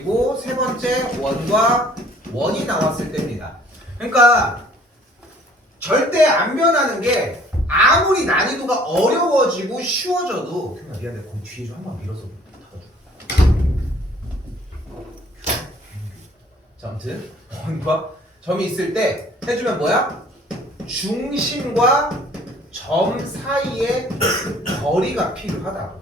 그리고 세 번째 원과 원이 나왔을 때입니다. 그러니까 절대 안 변하는 게 아무리 난이도가 어려워지고 쉬워져도 미안해 거기 뒤에 좀 한번 밀어서 닫아줘. 자, 아무튼 원과 점이 있을 때 해주면 뭐야? 중심과 점 사이의 거리가 필요하다고.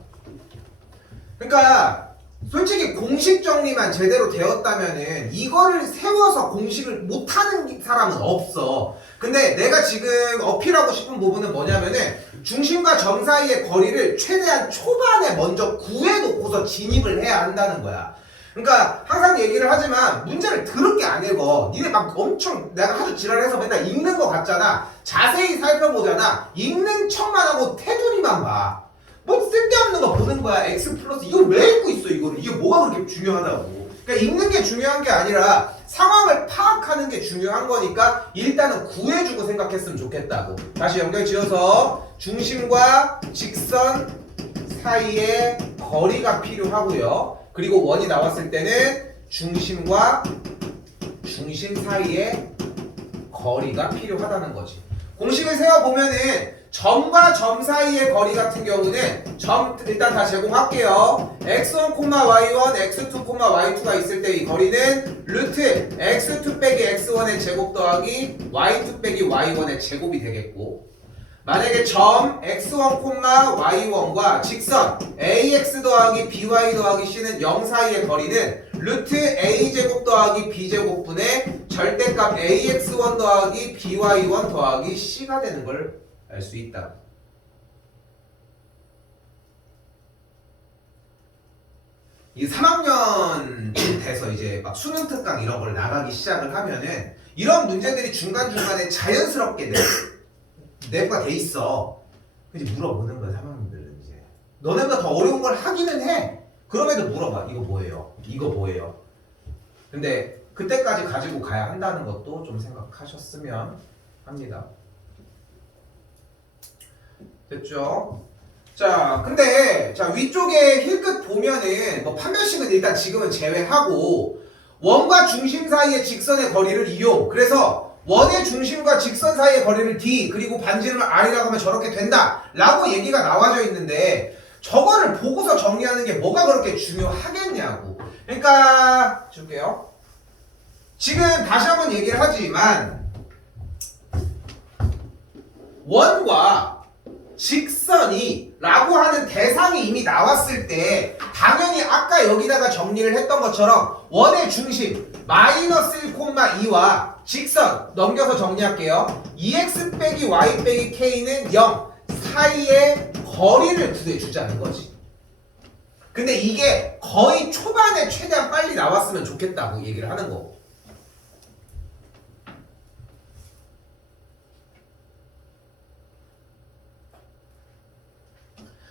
그러니까 솔직히 공식 정리만 제대로 되었다면은 이거를 세워서 공식을 못하는 사람은 없어. 근데 내가 지금 어필하고 싶은 부분은 뭐냐면은 중심과 점 사이의 거리를 최대한 초반에 먼저 구해놓고서 진입을 해야 한다는 거야. 그러니까 항상 얘기를 하지만 문제를 더럽게 안 읽어. 니네 막 엄청 내가 하도 지랄해서 맨날 읽는 거 같잖아. 자세히 살펴보잖아. 읽는 척만 하고 테두리만 봐. 뭐 쓸데없는 거 보는 거야. X 플러스 이걸 왜 읽고 있어 이거를. 이게 뭐가 그렇게 중요하다고. 그러니까 읽는 게 중요한 게 아니라 상황을 파악하는 게 중요한 거니까 일단은 구해주고 생각했으면 좋겠다고. 다시 연결 지어서 중심과 직선 사이에 거리가 필요하고요. 그리고 원이 나왔을 때는 중심과 중심 사이에 거리가 필요하다는 거지. 공식을 세워보면은 점과 점 사이의 거리 같은 경우는 점 일단 다 제공할게요. x1, y1, x2, y2가 있을 때 이 거리는 루트 x2 빼기 x1의 제곱 더하기 y2 빼기 y1의 제곱이 되겠고, 만약에 점 x1, y1과 직선 ax 더하기 by 더하기 c는 0 사이의 거리는 루트 a제곱 더하기 b제곱분의 절대값 ax1 더하기 by1 더하기 c가 되는 걸 알 수 있다. 이 3학년 돼서 이제 막 수능 특강 이런 걸 나가기 시작을 하면은 이런 문제들이 중간중간에 자연스럽게 내부가 돼 있어. 그래서 물어보는 거야, 3학년들은 이제. 너네보다 더 어려운 걸 하기는 해. 그럼에도 물어봐. 이거 뭐예요? 이거 뭐예요? 근데 그때까지 가지고 가야 한다는 것도 좀 생각하셨으면 합니다. 됐죠? 자, 근데 자 위쪽에 힐끗 보면은 뭐 판별식은 일단 지금은 제외하고 원과 중심 사이의 직선의 거리를 이용. 그래서 원의 중심과 직선 사이의 거리를 D 그리고 반지름을 R이라고 하면 저렇게 된다 라고 얘기가 나와져 있는데 저거를 보고서 정리하는 게 뭐가 그렇게 중요하겠냐고. 그러니까 줄게요. 지금 다시 한번 얘기를 하지만 원과 직선이 라고 하는 대상이 이미 나왔을 때 당연히 아까 여기다가 정리를 했던 것처럼 원의 중심 마이너스 1,2와 직선 넘겨서 정리할게요. 2x 빼기 y 빼기 k는 0 사이의 거리를 구해주자는 거지. 근데 이게 거의 초반에 최대한 빨리 나왔으면 좋겠다고 얘기를 하는 거고.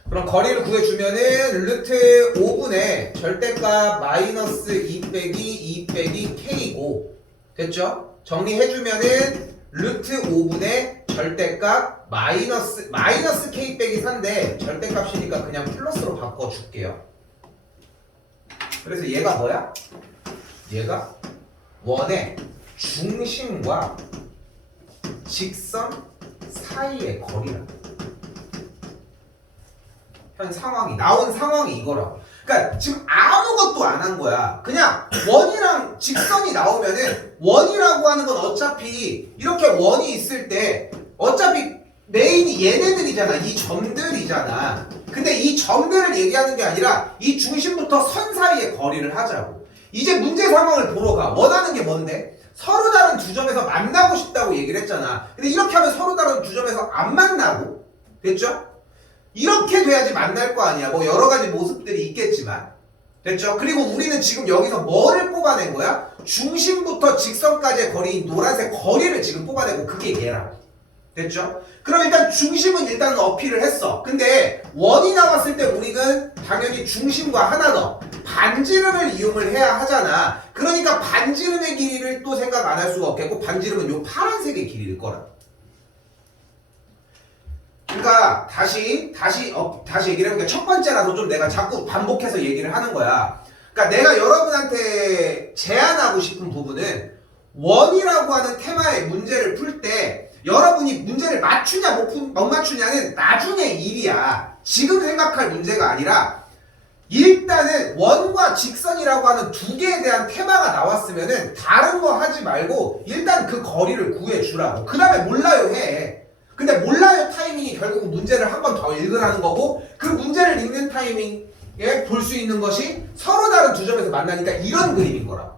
그럼 거리를 구해주면은 루트 5분의 절대값 마이너스 2 빼기 2 빼기 k고 됐죠? 정리해주면은 루트 5분의 절대값 마이너스 k 빼기 4인데 절대값이니까 그냥 플러스로 바꿔줄게요. 그래서 얘가 뭐야? 얘가 원의 중심과 직선 사이의 거리라고. 현 상황이 나온 상황이 이거라고. 그러니까 지금 아무것도 안 한 거야. 그냥 원이랑 직선이 나오면은 원이라고 하는 건 어차피 이렇게 원이 있을 때 어차피 메인이 얘네들이잖아. 이 점들이잖아. 근데 이 점들을 얘기하는 게 아니라 이 중심부터 선 사이의 거리를 하자고. 이제 문제 상황을 보러 가. 원하는 게 뭔데? 서로 다른 두 점에서 만나고 싶다고 얘기를 했잖아. 근데 이렇게 하면 서로 다른 두 점에서 안 만나고. 됐죠? 이렇게 돼야지 만날 거 아니야. 뭐 여러 가지 모습들이 있겠지만. 됐죠? 그리고 우리는 지금 여기서 뭐를 뽑아낸 거야? 중심부터 직선까지의 거리인 노란색 거리를 지금 뽑아내고 그게 얘라고. 됐죠? 그럼 일단 중심은 일단 어필을 했어. 근데 원이 나왔을 때 우리는 당연히 중심과 하나 더 반지름을 이용을 해야 하잖아. 그러니까 반지름의 길이를 또 생각 안 할 수가 없겠고 반지름은 요 파란색의 길이일 거라. 그러니까 다시 얘기를 해볼게. 첫 번째라서 좀 내가 자꾸 반복해서 얘기를 하는 거야. 그러니까 내가 여러분한테 제안하고 싶은 부분은 원이라고 하는 테마의 문제를 풀 때 여러분이 문제를 맞추냐 못 맞추냐는 나중에 일이야. 지금 생각할 문제가 아니라 일단은 원과 직선이라고 하는 두 개에 대한 테마가 나왔으면은 다른 거 하지 말고 일단 그 거리를 구해주라고. 그 다음에 몰라요 해. 근데 몰라요 타이밍이 결국 문제를 한 번 더 읽으라는 거고, 그 문제를 읽는 타이밍에 볼 수 있는 것이 서로 다른 두 점에서 만나니까 이런 그림인 거라.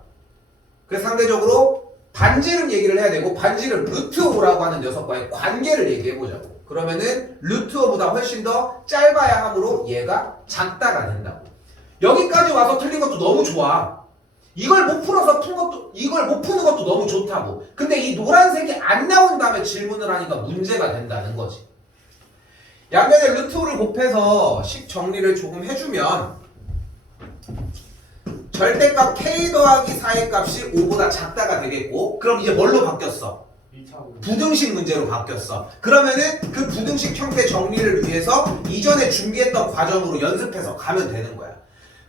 그래서 상대적으로 반지름 얘기를 해야 되고, 반지름 루트 오라고 하는 녀석과의 관계를 얘기해보자고. 그러면은 루트 오보다 훨씬 더 짧아야 하므로 얘가 작다가 된다고. 여기까지 와서 틀린 것도 너무 좋아. 이걸 못 풀어서 푼 것도, 이걸 못 푸는 것도 너무 좋다고. 근데 이 노란색이 안 나온 다음에 질문을 하니까 문제가 된다는 거지. 양변에 루트 오를 곱해서 식 정리를 조금 해주면 절대값 k 더하기 4의 값이 5보다 작다가 되겠고, 그럼 이제 뭘로 바뀌었어? 부등식 문제로 바뀌었어. 그러면은 그 부등식 형태 정리를 위해서 이전에 준비했던 과정으로 연습해서 가면 되는 거야.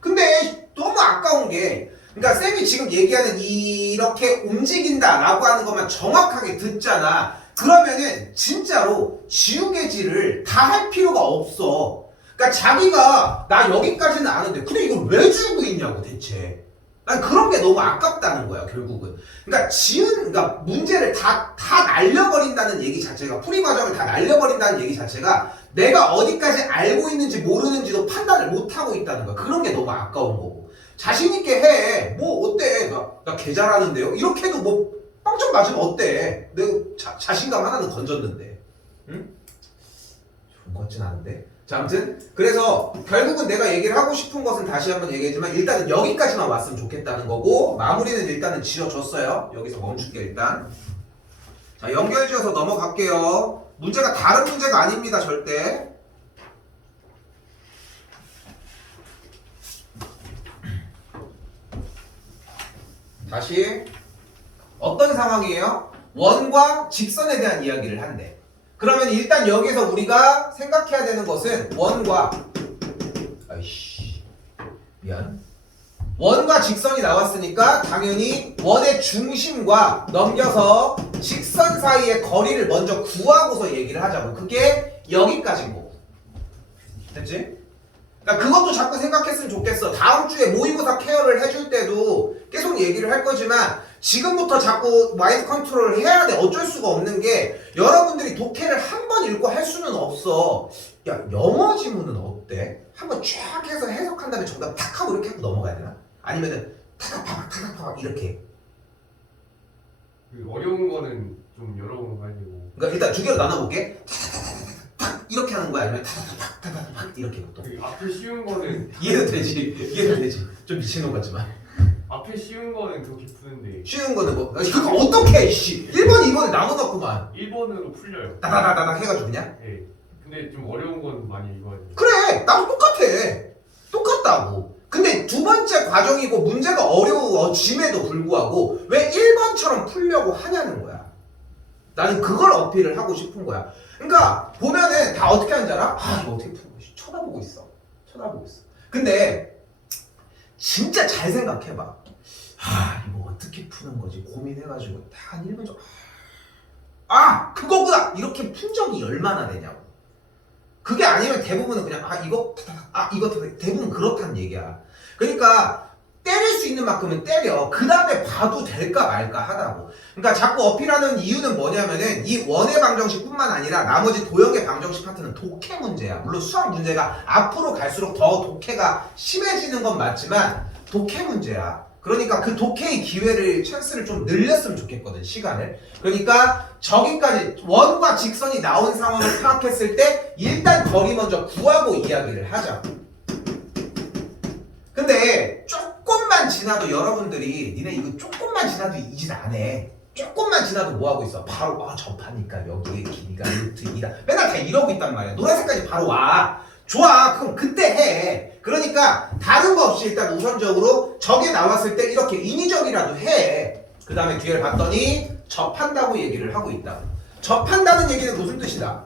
근데 너무 아까운 게, 그러니까 쌤이 지금 얘기하는 이렇게 움직인다라고 하는 것만 정확하게 듣잖아. 그러면은 진짜로 지우개질을 다 할 필요가 없어. 그러니까 자기가 나 여기까지는 아는데 근데 이걸 왜 지우고 있냐고 대체. 난 그런 게 너무 아깝다는 거야 결국은. 그러니까 그러니까 문제를 다 날려버린다는 얘기 자체가, 풀이 과정을 다 날려버린다는 얘기 자체가 내가 어디까지 알고 있는지 모르는지도 판단을 못하고 있다는 거야. 그런 게 너무 아까운 거고. 자신있게 해. 뭐 어때? 나 개 잘하는데요? 이렇게 해도 뭐 빵점 맞으면 어때? 내가 자신감 하나는 건졌는데. 응? 좋은 것 같진 않은데. 자, 아무튼 그래서 결국은 내가 얘기를 하고 싶은 것은 다시 한번 얘기했지만 일단은 여기까지만 왔으면 좋겠다는 거고, 마무리는 일단은 지어줬어요. 여기서 멈출게 일단. 자, 연결지어서 넘어갈게요. 문제가 다른 문제가 아닙니다 절대. 다시 어떤 상황이에요? 원과 직선에 대한 이야기를 한대. 그러면 일단 여기서 우리가 생각해야 되는 것은 원과 원과 직선이 나왔으니까 당연히 원의 중심과 넘겨서 직선 사이의 거리를 먼저 구하고서 얘기를 하자고. 그게 여기까지인 거고. 됐지? 그러니까 그것도 자꾸 생각했으면 좋겠어. 다음 주에 모의고사 케어를 해줄 때도 계속 얘기를 할 거지만 지금부터 자꾸 마인드 컨트롤을 해야 돼. 어쩔 수가 없는 게 여러분들이 독해를 한 번 읽고 할 수는 없어. 야, 영어 지문은 어때? 한번 쫙 해서 해석한 다음에 정답 탁 하고 이렇게 하고 넘어가야 되나? 아니면은 타닥타닥 이렇게. 어려운 거는 좀 여러 번 봐야 되고. 그러니까 일단 두 개로 나눠볼게. 탁 이렇게 하는 거야? 아니면 타닥타닥 이렇게 또. 앞에 쉬운 거는 이해도 되지. 좀 미친놈 같지만. 앞에 쉬운 거는 그렇게 푸는데 쉬운 거는 뭐? 그거 어떻게 씨? 1번, 2번을 나눠놨구만. 1번으로 풀려요. 따다다다닥 해가지고 그냥? 네. 근데 좀 어려운 건 많이 읽어야 돼요. 그래, 나도 똑같다고. 근데 두 번째 과정이고 문제가 어려워짐에도 불구하고 왜 1번처럼 풀려고 하냐는 거야. 나는 그걸 어필을 하고 싶은 거야. 그러니까 보면은 다 어떻게 하는지 알아? 아, 이거 어떻게 푸는 거지? 쳐다보고 있어. 근데 진짜 잘 생각해봐. 아, 이거 어떻게 푸는 거지? 고민해가지고 한 1분 정도. 아, 그거구나! 이렇게 푼 적이 얼마나 되냐고. 그게 아니면 대부분은 그냥 이거 대부분 그렇다는 얘기야. 그러니까 때릴 수 있는 만큼은 때려. 그 다음에 봐도 될까 말까 하다고. 그러니까 자꾸 어필하는 이유는 뭐냐면은 이 원의 방정식 뿐만 아니라 나머지 도형의 방정식 파트는 독해 문제야. 물론 수학 문제가 앞으로 갈수록 더 독해가 심해지는 건 맞지만 독해 문제야. 그러니까 그 독해의 기회를, 찬스를 좀 늘렸으면 좋겠거든, 시간을. 그러니까 저기까지 원과 직선이 나온 상황을 파악했을 때 일단 거리 먼저 구하고 이야기를 하자. 근데 조금만 지나도 여러분들이 니네 이거 조금만 지나도 이 짓 안 해. 조금만 지나도 뭐 하고 있어? 바로 접하니까 여기에 길이가 루트 2다. 맨날 다 이러고 있단 말이야. 노란색까지 바로 와. 좋아. 그럼 그때 해. 그러니까 다른 거 없이 일단 우선적으로 저게 나왔을 때 이렇게 인위적이라도 해. 그 다음에 기회를 봤더니 접한다고 얘기를 하고 있다. 접한다는 얘기는 무슨 뜻이다?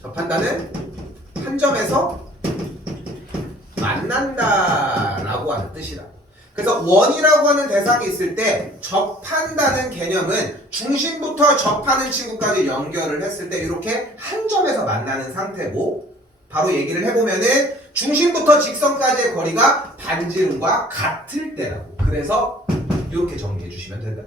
접한다는 한 점에서 만난다라고 하는 뜻이다. 그래서 원이라고 하는 대상이 있을 때 접한다는 개념은 중심부터 접하는 친구까지 연결을 했을 때 이렇게 한 점에서 만나는 상태고, 바로 얘기를 해보면은 중심부터 직선까지의 거리가 반지름과 같을 때라고. 그래서 이렇게 정리해 주시면 된다.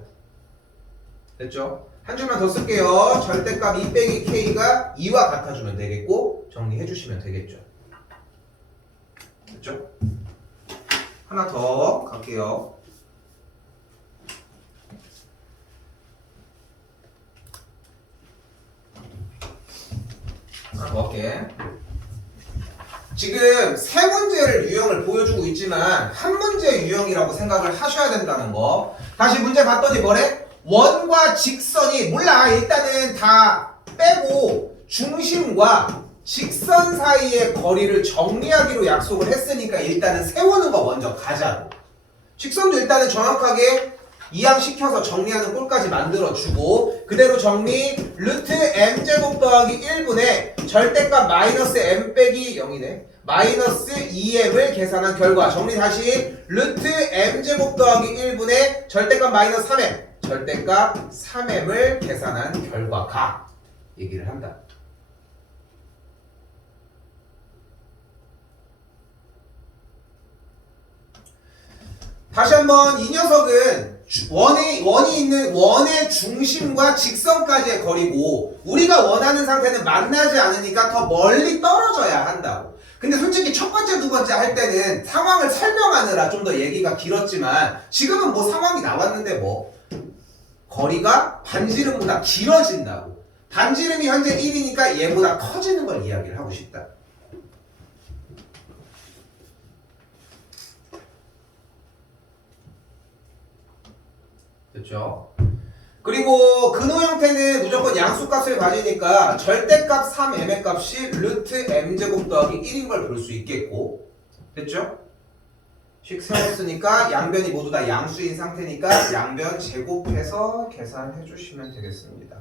됐죠? 한 줄만 더 쓸게요. 절대값 2 빼기 k가 2와 같아주면 되겠고, 정리해 주시면 되겠죠. 됐죠? 하나 더 갈게요. 하나 더 할게. 지금 세 문제를 유형을 보여주고 있지만 한 문제 유형이라고 생각을 하셔야 된다는 거. 다시 문제 봤더니 뭐래? 원과 직선이 몰라. 일단은 다 빼고 중심과 직선 사이의 거리를 정리하기로 약속을 했으니까 일단은 세우는 거 먼저 가자고. 직선도 일단은 정확하게 이항시켜서 정리하는 꼴까지 만들어주고, 그대로 정리. 루트 m제곱 더하기 1분의 절대값 마이너스 m 빼기 0이네. 마이너스 2m을 계산한 결과. 정리 다시. 루트 m제곱 더하기 1분의 절대값 마이너스 3m, 절대값 3m을 계산한 결과가 얘기를 한다. 다시 한번 이 녀석은 원이 있는 원의 중심과 직선까지의 거리고, 우리가 원하는 상태는 만나지 않으니까 더 멀리 떨어져야 한다고. 근데 솔직히 첫 번째, 두 번째 할 때는 상황을 설명하느라 좀 더 얘기가 길었지만, 지금은 뭐 상황이 나왔는데 뭐 거리가 반지름보다 길어진다고. 반지름이 현재 1이니까 얘보다 커지는 걸 이야기를 하고 싶다. 됐죠? 그리고 근호 형태는 무조건 양수값을 가지니까 절대값 3m의 값이 루트 m제곱 더하기 1인 걸 볼 수 있겠고, 됐죠? 식 세웠으니까 양변이 모두 다 양수인 상태니까 양변 제곱해서 계산해 주시면 되겠습니다.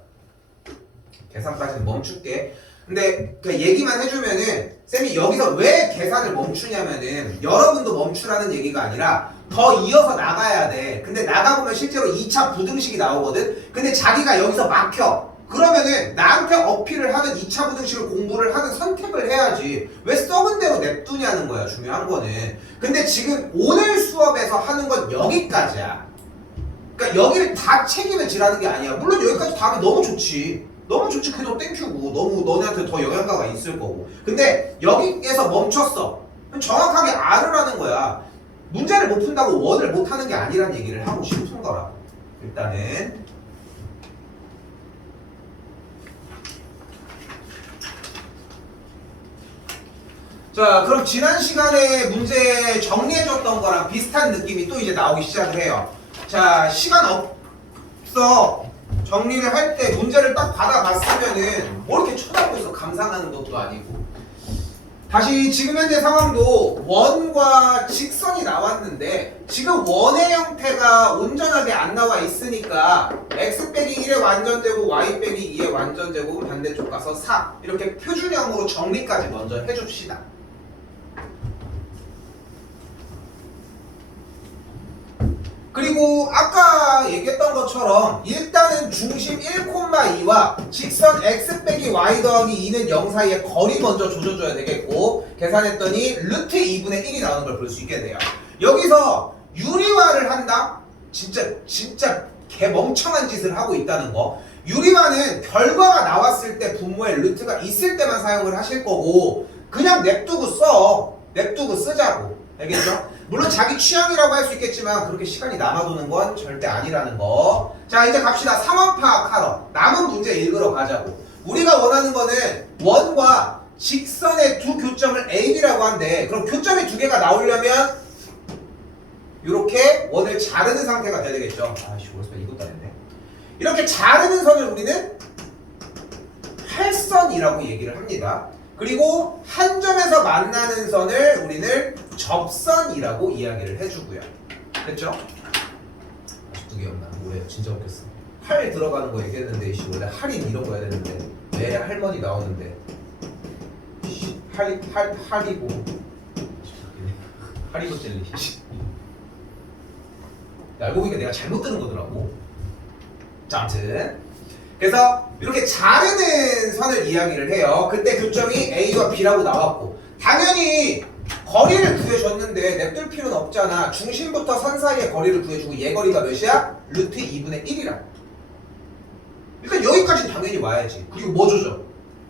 계산까지는 멈출게. 근데 그 얘기만 해주면은 쌤이 여기서 왜 계산을 멈추냐면은 여러분도 멈추라는 얘기가 아니라 더 이어서 나가야 돼. 근데 나가보면 실제로 2차 부등식이 나오거든. 근데 자기가 여기서 막혀. 그러면은 나한테 어필을 하든 2차 부등식을 공부를 하든 선택을 해야지. 왜 썩은 대로 냅두냐는 거야, 중요한 거는. 근데 지금 오늘 수업에서 하는 건 여기까지야. 그러니까 여기를 다 책임을 지라는 게 아니야. 물론 여기까지 다 하면 너무 좋지. 너무 좋지. 그래도 땡큐고 너무 너네한테 더 영향가가 있을 거고. 근데 여기에서 멈췄어. 그럼 정확하게 알으라는 거야. 문제를 못 푼다고 원을 못 하는 게 아니란 얘기를 하고 싶은 거라. 일단은 자, 그럼 지난 시간에 문제 정리해줬던 거랑 비슷한 느낌이 또 이제 나오기 시작을 해요. 자, 시간 없어. 정리를 할 때 문제를 딱 받아봤으면은 뭐 이렇게 쳐다보고 있어. 감상하는 것도 아니고. 다시 지금 현재 상황도 원과 직선이 나왔는데 지금 원의 형태가 온전하게 안 나와 있으니까 x 빼기 1의 완전제곱 y 빼기 2의 완전제곱은 반대쪽 가서 4 이렇게 표준형으로 정리까지 먼저 해줍시다. 그리고 아까 얘기했던 것처럼 일단은 중심 1,2와 직선 x 빼기 y 더하기 2는 0 사이의 거리 먼저 조져줘야 되겠고, 계산했더니 루트 2분의 1이 나오는 걸 볼 수 있겠네요. 여기서 유리화를 한다? 진짜 개멍청한 짓을 하고 있다는 거. 유리화는 결과가 나왔을 때 분모에 루트가 있을 때만 사용을 하실 거고, 그냥 냅두고 써. 냅두고 쓰자고. 알겠죠? 물론 자기 취향이라고 할 수 있겠지만 그렇게 시간이 남아도는 건 절대 아니라는 거. 자, 이제 갑시다. 상황 파악하러. 남은 문제 읽으러 가자고. 우리가 원하는 거는 원과 직선의 두 교점을 A, B라고 한대. 그럼 교점이 두 개가 나오려면 이렇게 원을 자르는 상태가 돼야 되겠죠. 아씨, 벌써 이것도 안 했네. 이렇게 자르는 선을 우리는 할선이라고 얘기를 합니다. 그리고 한 점에서 만나는 선을 우리는 접선이라고 이야기를 해주고요. 됐죠? 아직도 기억나. 뭐예요? 진짜 웃겼어. 할 들어가는 거 얘기했는데 이씨 원래 할인 이런 거 해야 되는데 왜 할머니 나오는데 할이고 하리보 젤리. 알고 보니까 내가 잘못 들은 거더라고. 자, 아무튼 그래서 이렇게 자르는 선을 이야기를 해요. 그때 교점이 A와 B라고 나왔고 당연히 거리를 구해줬는데 냅둘 필요는 없잖아. 중심부터 선 사이의 거리를 구해주고 얘 거리가 몇이야? 루트 2분의 1이라. 일단 여기까지는 당연히 와야지. 그리고 뭐 조져?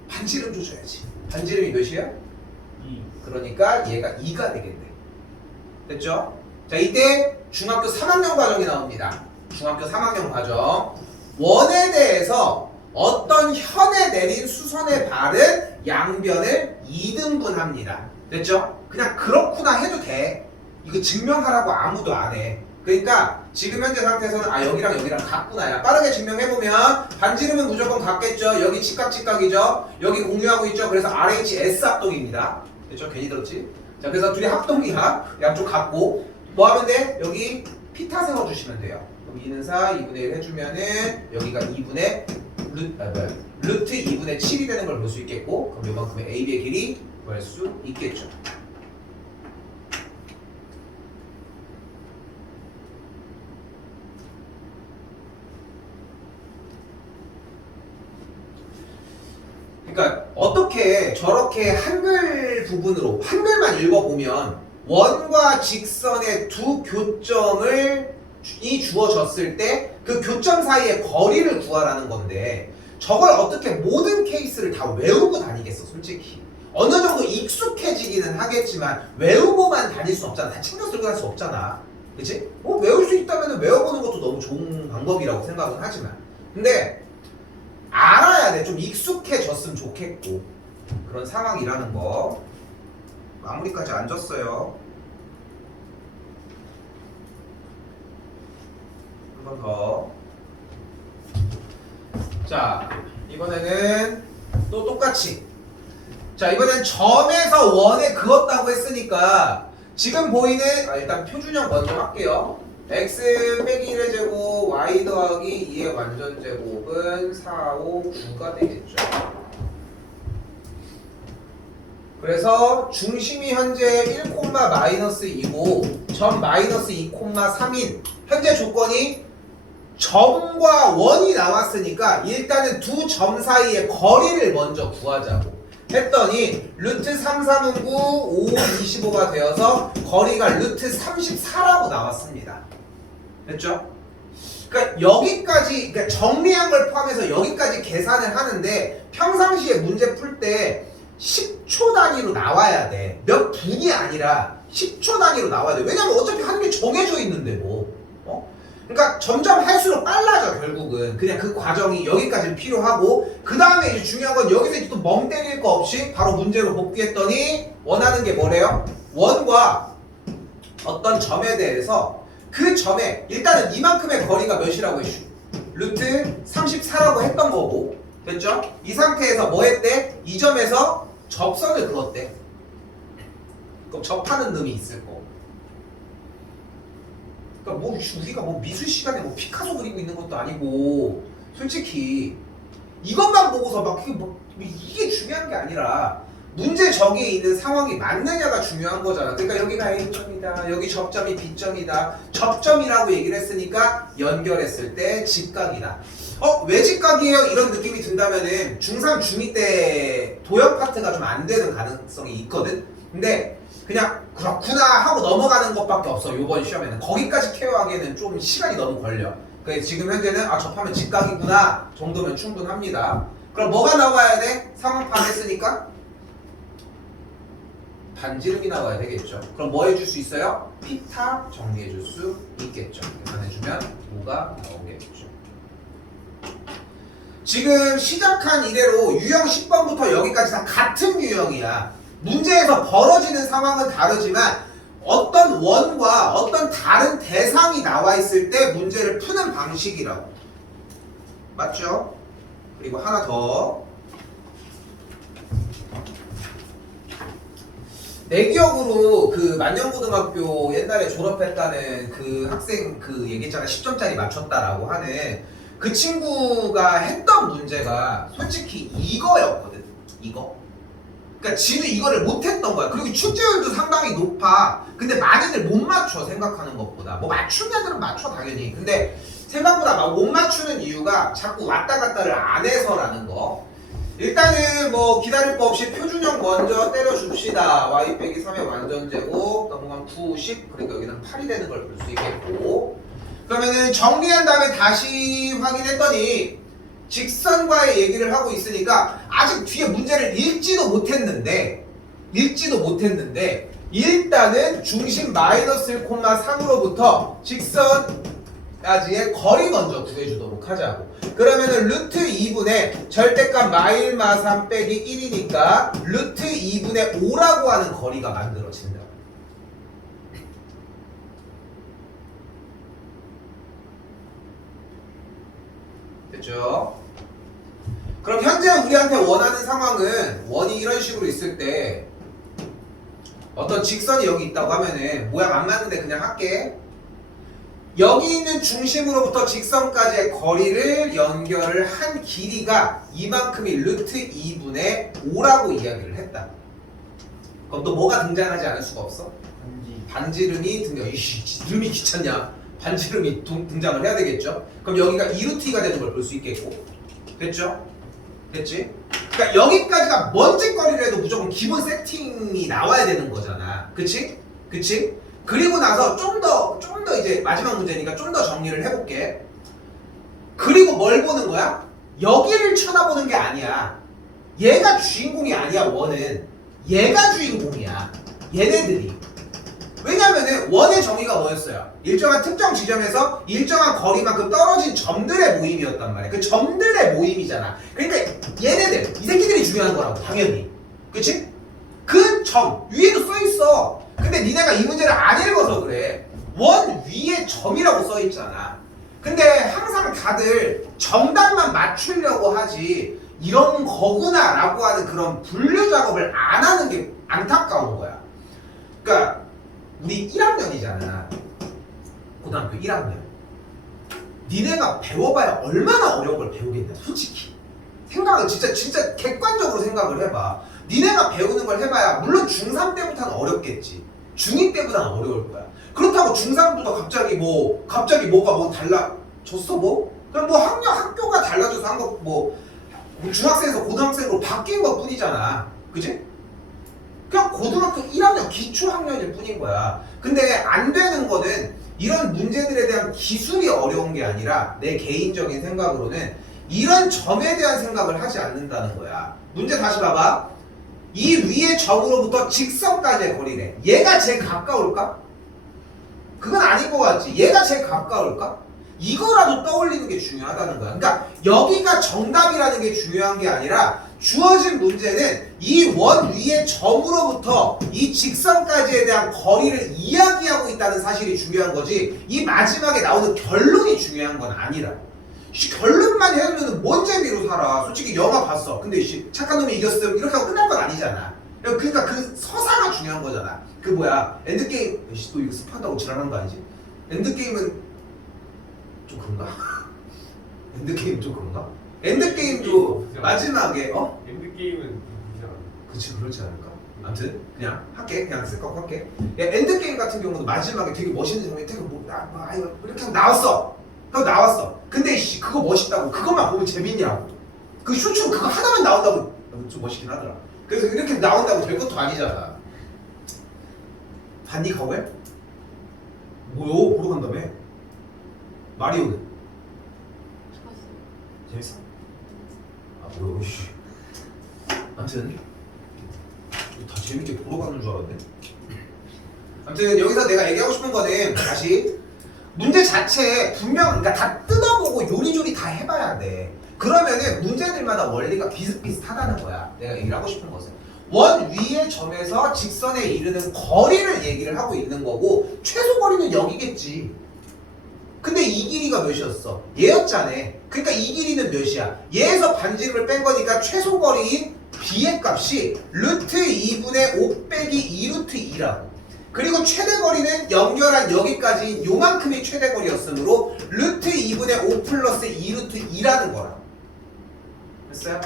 반지름 조져야지. 반지름이 몇이야? 2. 그러니까 얘가 2가 되겠네. 됐죠? 자, 이때 중학교 3학년 과정이 나옵니다. 중학교 3학년 과정. 원에 대해서 어떤 현에 내린 수선의 발은 양변을 2등분합니다. 됐죠? 그냥 그렇구나 해도 돼. 이거 증명하라고 아무도 안 해. 그러니까 지금 현재 상태에서는 아 여기랑 여기랑 같구나. 야, 빠르게 증명해보면 반지름은 무조건 같겠죠. 여기 직각직각이죠. 여기 공유하고 있죠. 그래서 RHS 합동입니다. 됐죠? 괜히 들었지? 자, 그래서 둘이 합동이야. 양쪽 같고 뭐 하면 돼? 여기 피타 세워주시면 돼요. 그럼 2는 4, 2분의 1 해주면은 여기가 2분의 루트 2분의 7이 되는 걸 볼 수 있겠고 그럼 요만큼의 AB의 길이 구할 수 있겠죠. 그러니까 어떻게 저렇게 한글 부분으로 한글만 읽어보면 원과 직선의 두 교점을 이 주어졌을 때 그 교점 사이의 거리를 구하라는 건데 저걸 어떻게 모든 케이스를 다 외우고 다니겠어 솔직히. 어느 정도 익숙해지기는 하겠지만 외우고만 다닐 수 없잖아. 다 챙겨 들고 갈 수 없잖아. 그치? 외울 수 있다면 외워보는 것도 너무 좋은 방법이라고 생각은 하지만 근데 알아야 돼. 좀 익숙해졌으면 좋겠고 그런 상황이라는 거. 마무리까지 안 졌어요. 한 번 더. 자, 이번에는 또 똑같이. 자, 이번엔 점에서 원에 그었다고 했으니까 지금 보이는 일단 표준형 먼저 할게요. x 빼기 1의 제곱 y 더하기 2의 완전 제곱은 4, 5, 9가 되겠죠. 그래서 중심이 현재 1, 마이너스 2고 점 마이너스 2, 3인 현재 조건이 점과 원이 나왔으니까 일단은 두 점 사이의 거리를 먼저 구하자고 했더니 루트 3, 3은 9, 5, 25가 되어서 거리가 루트 34라고 나왔습니다. 됐죠? 그러니까 여기까지 그러니까 정리한 걸 포함해서 여기까지 계산을 하는데 평상시에 문제 풀 때 10초 단위로 나와야 돼. 몇 분이 아니라 10초 단위로 나와야 돼. 왜냐면 어차피 하는 게 정해져 있는데 뭐. 그러니까 점점 할수록 빨라져 결국은. 그냥 그 과정이 여기까지 필요하고 그 다음에 이제 중요한 건 여기서 이제 또 멍 때릴 거 없이 바로 문제로 복귀했더니 원하는 게 뭐래요? 원과 어떤 점에 대해서 그 점에 일단은 이만큼의 거리가 몇이라고 했슈? 루트 34라고 했던 거고 됐죠? 이 상태에서 뭐 했대? 이 점에서 접선을 그었대. 그럼 접하는 놈이 있을 거. 그러니까 뭐 우리가 뭐 미술 시간에 뭐 피카소 그리고 있는 것도 아니고 솔직히 이것만 보고서 막 이게 중요한 게 아니라 문제 저기에 있는 상황이 맞느냐가 중요한 거잖아. 그러니까 여기가 A점이다. 여기 접점이 B점이다. 접점이라고 얘기를 했으니까 연결했을 때 직각이다. 왜 직각이에요? 이런 느낌이 든다면은 중3, 중2 때 도형 파트가 좀 안 되는 가능성이 있거든. 근데 그냥 그렇구나 하고 넘어가는 것밖에 없어. 요번 시험에는 거기까지 케어하기에는 좀 시간이 너무 걸려. 그래서 지금 현재는 접하면 직각이구나 정도면 충분합니다. 그럼 뭐가 나와야 돼? 상황 파악했으니까 반지름이 나와야 되겠죠. 그럼 뭐 해줄 수 있어요? 피타 정리해줄 수 있겠죠. 계산해주면 5가 나오겠죠. 지금 시작한 이래로 유형 10번부터 여기까지 다 같은 유형이야. 문제에서 벌어지는 상황은 다르지만 어떤 원과 어떤 다른 대상이 나와 있을 때 문제를 푸는 방식이라고. 맞죠? 그리고 하나 더. 내 기억으로 그 만년고등학교 옛날에 졸업했다는 그 학생 그 얘기했잖아. 10점짜리 맞췄다라고 하는 그 친구가 했던 문제가 솔직히 이거였거든. 이거. 그러니까 지는 이거를 못했던 거야. 그리고 출제율도 상당히 높아. 근데 많이들 못 맞춰 생각하는 것보다. 뭐 맞춘 애들은 맞춰 당연히. 근데 생각보다 막 못 맞추는 이유가 자꾸 왔다 갔다를 안 해서라는 거. 일단은 뭐 기다릴 거 없이 표준형 먼저 때려줍시다. y 빼기 3의 완전제곱 넘어가면 9, 10 그러니까 여기는 8이 되는 걸 볼 수 있겠고, 그러면은 정리한 다음에 다시 확인했더니 직선과의 얘기를 하고 있으니까 아직 뒤에 문제를 읽지도 못했는데 일단은 중심 마이너스 1, 3으로부터 직선까지의 거리 먼저 구해주도록 하자고. 그러면은 루트 2분의 절대값 마일마 3 빼기 1이니까 루트 2분의 5라고 하는 거리가 만들어진다. 됐죠? 그럼 현재 우리한테 원하는 상황은 원이 이런 식으로 있을 때 어떤 직선이 여기 있다고 하면은 모양 안 맞는데 그냥 할게. 여기 있는 중심으로부터 직선까지의 거리를 연결을 한 길이가 이만큼이 루트 2분의 5라고 이야기를 했다. 그럼 또 뭐가 등장하지 않을 수가 없어? 반지름이 등장. 이씨, 이름이 귀찮냐? 반지름이 등장을 해야 되겠죠? 그럼 여기가 2루트 2가 되는 걸 볼 수 있겠고. 됐죠? 됐지? 그러니까 여기까지가 먼지거리라도 무조건 기본 세팅이 나와야 되는 거잖아. 그치? 그치? 그리고 나서 좀 더 이제 마지막 문제니까 좀 더 정리를 해볼게. 그리고 뭘 보는 거야? 여기를 쳐다보는 게 아니야. 얘가 주인공이 아니야, 원은. 얘가 주인공이야. 얘네들이. 왜냐면은 원의 정의가 뭐였어요? 일정한 특정 지점에서 일정한 거리만큼 떨어진 점들의 모임이었단 말이야. 그 점들의 모임이잖아. 그러니까 얘네들, 이 새끼들이 중요한 거라고, 당연히. 그치? 그 점, 위에도 써있어. 근데 니네가 이 문제를 안 읽어서 그래. 원 위에 점이라고 써있잖아. 근데 항상 다들 정답만 맞추려고 하지 이런 거구나 라고 하는 그런 분류 작업을 안 하는 게 안타까운 거야. 그러니까 우리 1학년이잖아. 고등학교 1학년. 니네가 배워봐야 얼마나 어려운 걸 배우겠냐, 솔직히. 생각을 진짜 객관적으로 생각을 해봐. 니네가 배우는 걸 해봐야 물론 중3 때부터는 어렵겠지. 중2 때보다는 어려울 거야. 그렇다고 중3부터 갑자기 뭐가 뭐 달라졌어 뭐? 그냥 뭐 학교가 달라져서 한 거 뭐 중학생에서 고등학생으로 바뀐 것 뿐이잖아. 그지? 그냥 고등학교 1학년 기초학년일 뿐인 거야. 근데 안 되는 거는 이런 문제들에 대한 기술이 어려운 게 아니라 내 개인적인 생각으로는 이런 점에 대한 생각을 하지 않는다는 거야. 문제 다시 봐봐. 이 위의 점으로부터 직선까지의 거리래. 얘가 제일 가까울까? 그건 아닌 것 같지. 얘가 제일 가까울까? 이거라도 떠올리는 게 중요하다는 거야. 그러니까 여기가 정답이라는 게 중요한 게 아니라 주어진 문제는 이 원 위의 점으로부터 이 직선까지에 대한 거리를 이야기하고 있다는 사실이 중요한 거지 이 마지막에 나오는 결론이 중요한 건 아니라고. 결론만 해두면 뭔 재미로 살아. 솔직히 영화 봤어. 근데 착한 놈이 이겼음 이렇게 하고 끝날 건 아니잖아. 그러니까 그 서사가 중요한 거잖아. 그 뭐야 엔드게임. 또 이거 습한다고 지랄하는 거 아니지? 엔드게임은 좀 그런가? 엔드게임 좀 그런가? 엔드게임도 마지막에 엔드게임은 그렇지 않아. 그치 그렇지 않을까? 아무튼 그냥 할게. 그냥 쓸거 할게. 야, 엔드게임 같은 경우도 마지막에 되게 멋있는 장면이 되게 이렇게 하고 나왔어. 그거 나왔어. 근데 그거 멋있다고 그것만 보면 재밌냐고. 그 쇼츠 그거 하나만 나온다고 좀 멋있긴 하더라. 그래서 이렇게 나온다고 될 것도 아니잖아. 봤니 가오엘? 뭐요? 보러 간다며? 마리오는? 재밌어? 아 뭐야 씨. 아무튼 다 재밌게 보러 가는 줄 알았네. 아무튼 여기서 내가 얘기하고 싶은 거는 다시 문제 자체에 분명 그러니까 다 뜯어보고 요리조리 다 해봐야 돼. 그러면은 문제들마다 원리가 비슷비슷하다는 거야. 내가 얘기를 하고 싶은 것은 원 위의 점에서 직선에 이르는 거리를 얘기를 하고 있는 거고 최소 거리는 여기겠지. 근데 이 길이가 몇이었어? 얘였잖아. 그러니까 이 길이는 몇이야? 얘에서 반지름을 뺀 거니까 최소 거리인 b의 값이 루트 2분의 5 빼기 2루트 2라고. 그리고 최대 거리는 연결한 여기까지 요만큼이 최대 거리였으므로 루트 2분의 5 플러스 2루트 2라는 거라. 됐어요?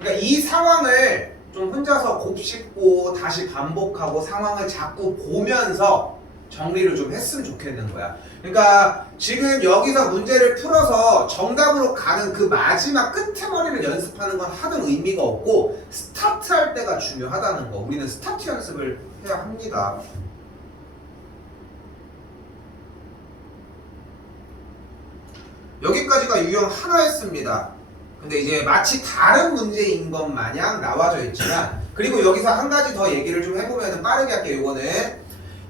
그러니까 이 상황을 좀 혼자서 곱씹고 다시 반복하고 상황을 자꾸 보면서 정리를 좀 했으면 좋겠는 거야. 그러니까 지금 여기서 문제를 풀어서 정답으로 가는 그 마지막 끄트머리를 연습하는 건 하는 의미가 없고 스타트할 때가 중요하다는 거. 우리는 스타트 연습을 해야 합니다. 여기까지가 유형 하나였습니다. 근데 이제 마치 다른 문제인 것 마냥 나와져 있지만, 그리고 여기서 한 가지 더 얘기를 좀 해보면 빠르게 할게요. 이거는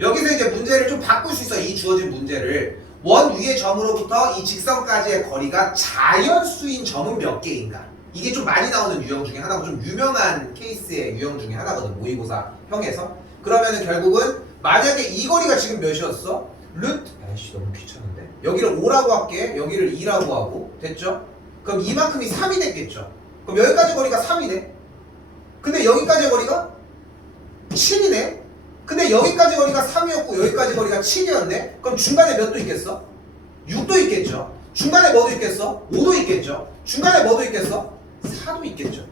여기서 이제 문제를 좀 바꿀 수 있어. 이 주어진 문제를 원 위의 점으로부터 이 직선까지의 거리가 자연수인 점은 몇 개인가. 이게 좀 많이 나오는 유형 중에 하나고 좀 유명한 케이스의 유형 중에 하나거든. 모의고사형에서. 그러면은 결국은 만약에 이 거리가 지금 몇이었어? 아이씨 너무 귀찮은데. 여기를 5라고 할게. 여기를 2라고 하고. 됐죠? 그럼 이만큼이 3이 됐겠죠? 그럼 여기까지 거리가 3이네? 근데 여기까지 거리가 7이네? 근데 여기까지 거리가 3이었고 여기까지 거리가 7이었네? 그럼 중간에 몇 도 있겠어? 6도 있겠죠? 중간에 뭐도 있겠어? 5도 있겠죠? 중간에 뭐도 있겠어? 4도 있겠죠?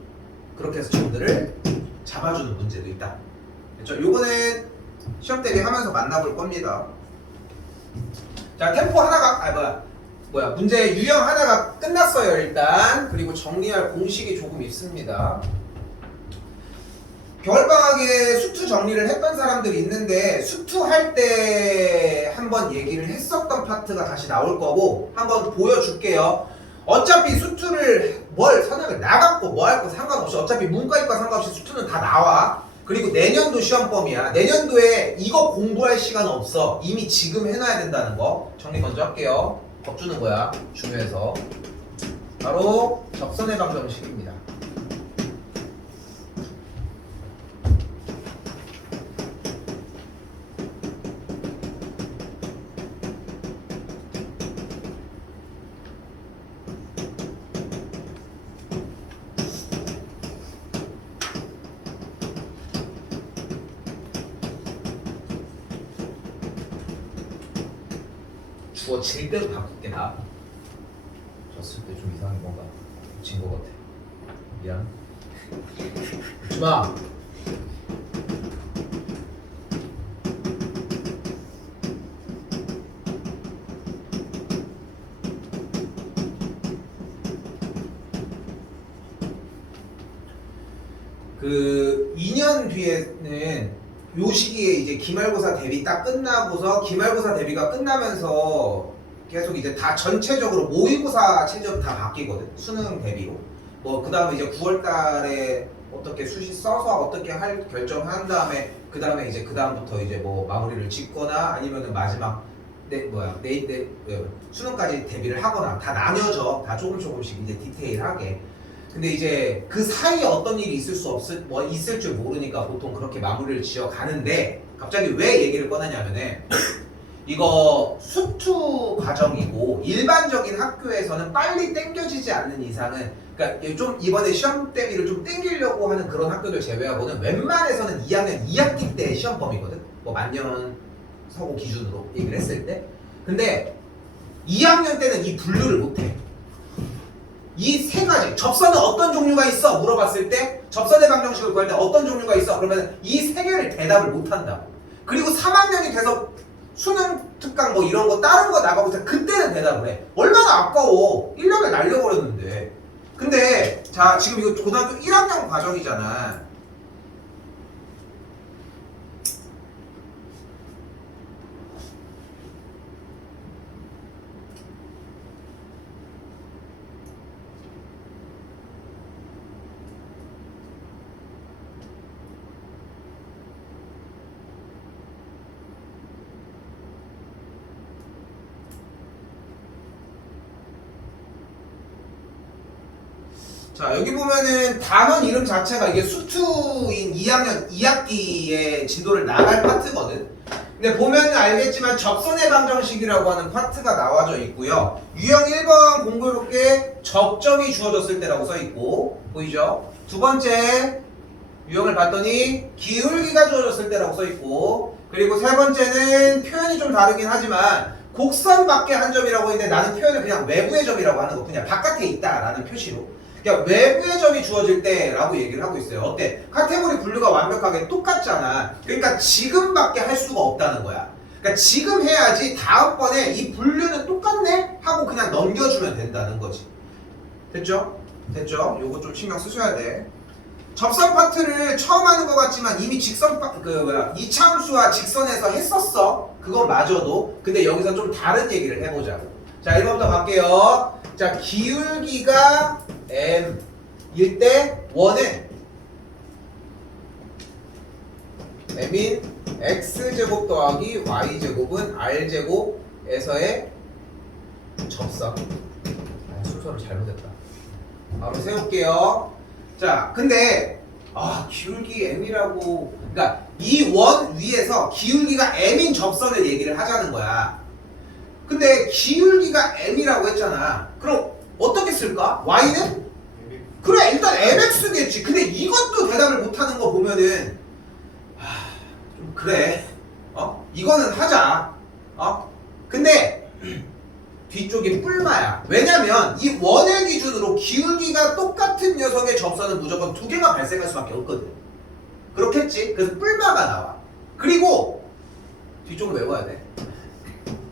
그렇게 해서 점들을 잡아주는 문제도 있다. 그렇죠? 요거는 시험 대비하면서 만나볼 겁니다. 자, 템포 하나가 문제 유형 하나가 끝났어요 일단. 그리고 정리할 공식이 조금 있습니다. 겨울방학에 수투 정리를 했던 사람들이 있는데 수투 할 때 한번 얘기를 했었던 파트가 다시 나올 거고 한번 보여줄게요. 어차피 수투를 뭘 선택을 나갔고 뭐 할 거 상관없이 어차피 문과이과 상관없이 수투는 다 나와. 그리고 내년도 시험범위야. 내년도에 이거 공부할 시간 없어. 이미 지금 해놔야 된다는 거 정리 먼저 할게요. 겁주는 거야. 중요해서. 바로 적선의 방정식입니다. 주어 질 대로 바꿀게 나. 졌을 때 좀 이상한 건가? 진 거 같아. 미안. 주마. 그 2년 뒤에는 요 시기에 이제 기말고사 대비 딱 끝나고서 기말고사 대비가 끝나면서 계속 이제 다 전체적으로 모의고사 체제로 다 바뀌거든. 수능 대비로. 뭐 그 다음에 이제 9월 달에 어떻게 수시 써서 어떻게 할 결정한 다음에 그 다음에 이제 그 다음부터 이제 뭐 마무리를 짓거나 아니면은 마지막 수능까지 대비를 하거나 다 나뉘어져. 다 조금씩 이제 디테일하게. 근데 이제 그 사이에 어떤 일이 있을 줄 모르니까 보통 그렇게 마무리를 지어 가는데 갑자기 왜 얘기를 꺼내냐면은 이거 수투 과정이고 일반적인 학교에서는 빨리 땡겨지지 않는 이상은 그러니까 좀 이번에 시험 대비를 좀 땡기려고 하는 그런 학교들 제외하고는 웬만해서는 2학년 2학기 때 시험 범위거든. 뭐 만년 서고 기준으로 얘기를 했을 때. 근데 2학년 때는 이 분류를 못해. 이 세 가지 접선은 어떤 종류가 있어? 물어봤을 때 접선의 방정식을 구할 때 어떤 종류가 있어? 그러면 이 세 개를 대답을 못한다고. 그리고 3학년이 돼서 수능 특강 뭐 이런 거 다른 거 나가고 있을 때 그때는 대답을 해. 얼마나 아까워. 1년을 날려버렸는데. 근데 자 지금 이거 고등학교 1학년 과정이잖아. 자 여기 보면은 단원 이름 자체가 이게 수투인 2학년 2학기의 진도를 나갈 파트거든. 근데 보면 알겠지만 접선의 방정식이라고 하는 파트가 나와져 있고요. 유형 1번 공교롭게 접점이 주어졌을 때라고 써 있고 보이죠? 두 번째 유형을 봤더니 기울기가 주어졌을 때라고 써 있고 그리고 세 번째는 표현이 좀 다르긴 하지만 곡선 밖에 한 점이라고 했는데 나는 표현을 그냥 외부의 점이라고 하는 거 그냥 바깥에 있다라는 표시로. 그러니까 외부의 점이 주어질 때라고 얘기를 하고 있어요. 어때? 카테고리 분류가 완벽하게 똑같잖아. 그러니까 지금밖에 할 수가 없다는 거야. 그러니까 지금 해야지 다음번에 이 분류는 똑같네? 하고 그냥 넘겨주면 된다는 거지. 됐죠? 됐죠? 요거 좀 신경 쓰셔야 돼. 접선 파트를 처음 하는 것 같지만 이미 이차함수와 직선에서 했었어. 그건 마저도. 근데 여기서 좀 다른 얘기를 해보자고. 자, 1번부터 갈게요. 자, 기울기가 m일 때 원은 m인 x제곱 더하기 y제곱은 r제곱에서의 접선. 순서를 잘못했다. 바로 세울게요. 자, 근데 기울기 m이라고, 그러니까 이 원 위에서 기울기가 m인 접선을 얘기를 하자는 거야. 근데 기울기가 m이라고 했잖아. 그럼 어떻게 쓸까? y는? 그래, 일단 mx겠지. 근데 이것도 대답을 못하는 거 보면은 좀 그래. 이거는 하자. 근데 뒤쪽이 뿔마야. 왜냐면 이 원을 기준으로 기울기가 똑같은 녀석의 접선은 무조건 두 개가 발생할 수밖에 없거든. 그렇겠지? 그래서 뿔마가 나와. 그리고 뒤쪽을 외워야 돼.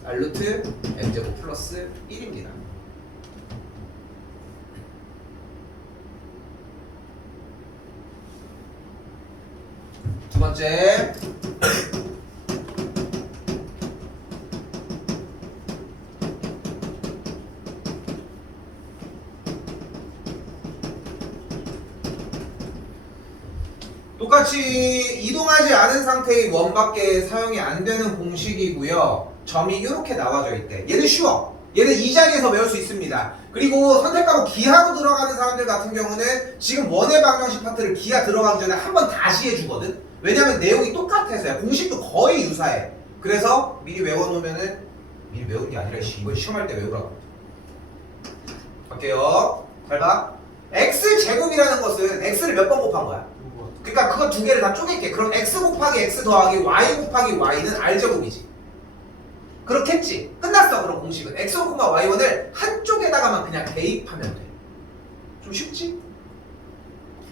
r루트 m제곱 플러스 1입니다. 두 번째. 똑같이 이동하지 않은 상태의 원밖에 사용이 안 되는 공식이고요. 점이 이렇게 나와져 있대. 얘는 쉬워. 얘는 이 자리에서 외울 수 있습니다. 그리고 선택하고 기하로 들어가는 사람들 같은 경우는 지금 원의 방정식 파트를 기하 들어가기 전에 한 번 다시 해주거든. 왜냐면 내용이 똑같아서야. 공식도 거의 유사해. 그래서 미리 외워놓으면은, 미리 외우는 게 아니라 이번 시험할 때 외우라고. 갈게요. 잘 봐. x제곱이라는 것은 x를 몇 번 곱한 거야? 그러니까 그거 두 개를 다 쪼갤게. 그럼 x 곱하기 x 더하기 y 곱하기 y는 r제곱이지. 그렇겠지. 끝났어. 그럼 공식은 x1, y1을 한쪽에다가만 그냥 대입하면 돼. 좀 쉽지?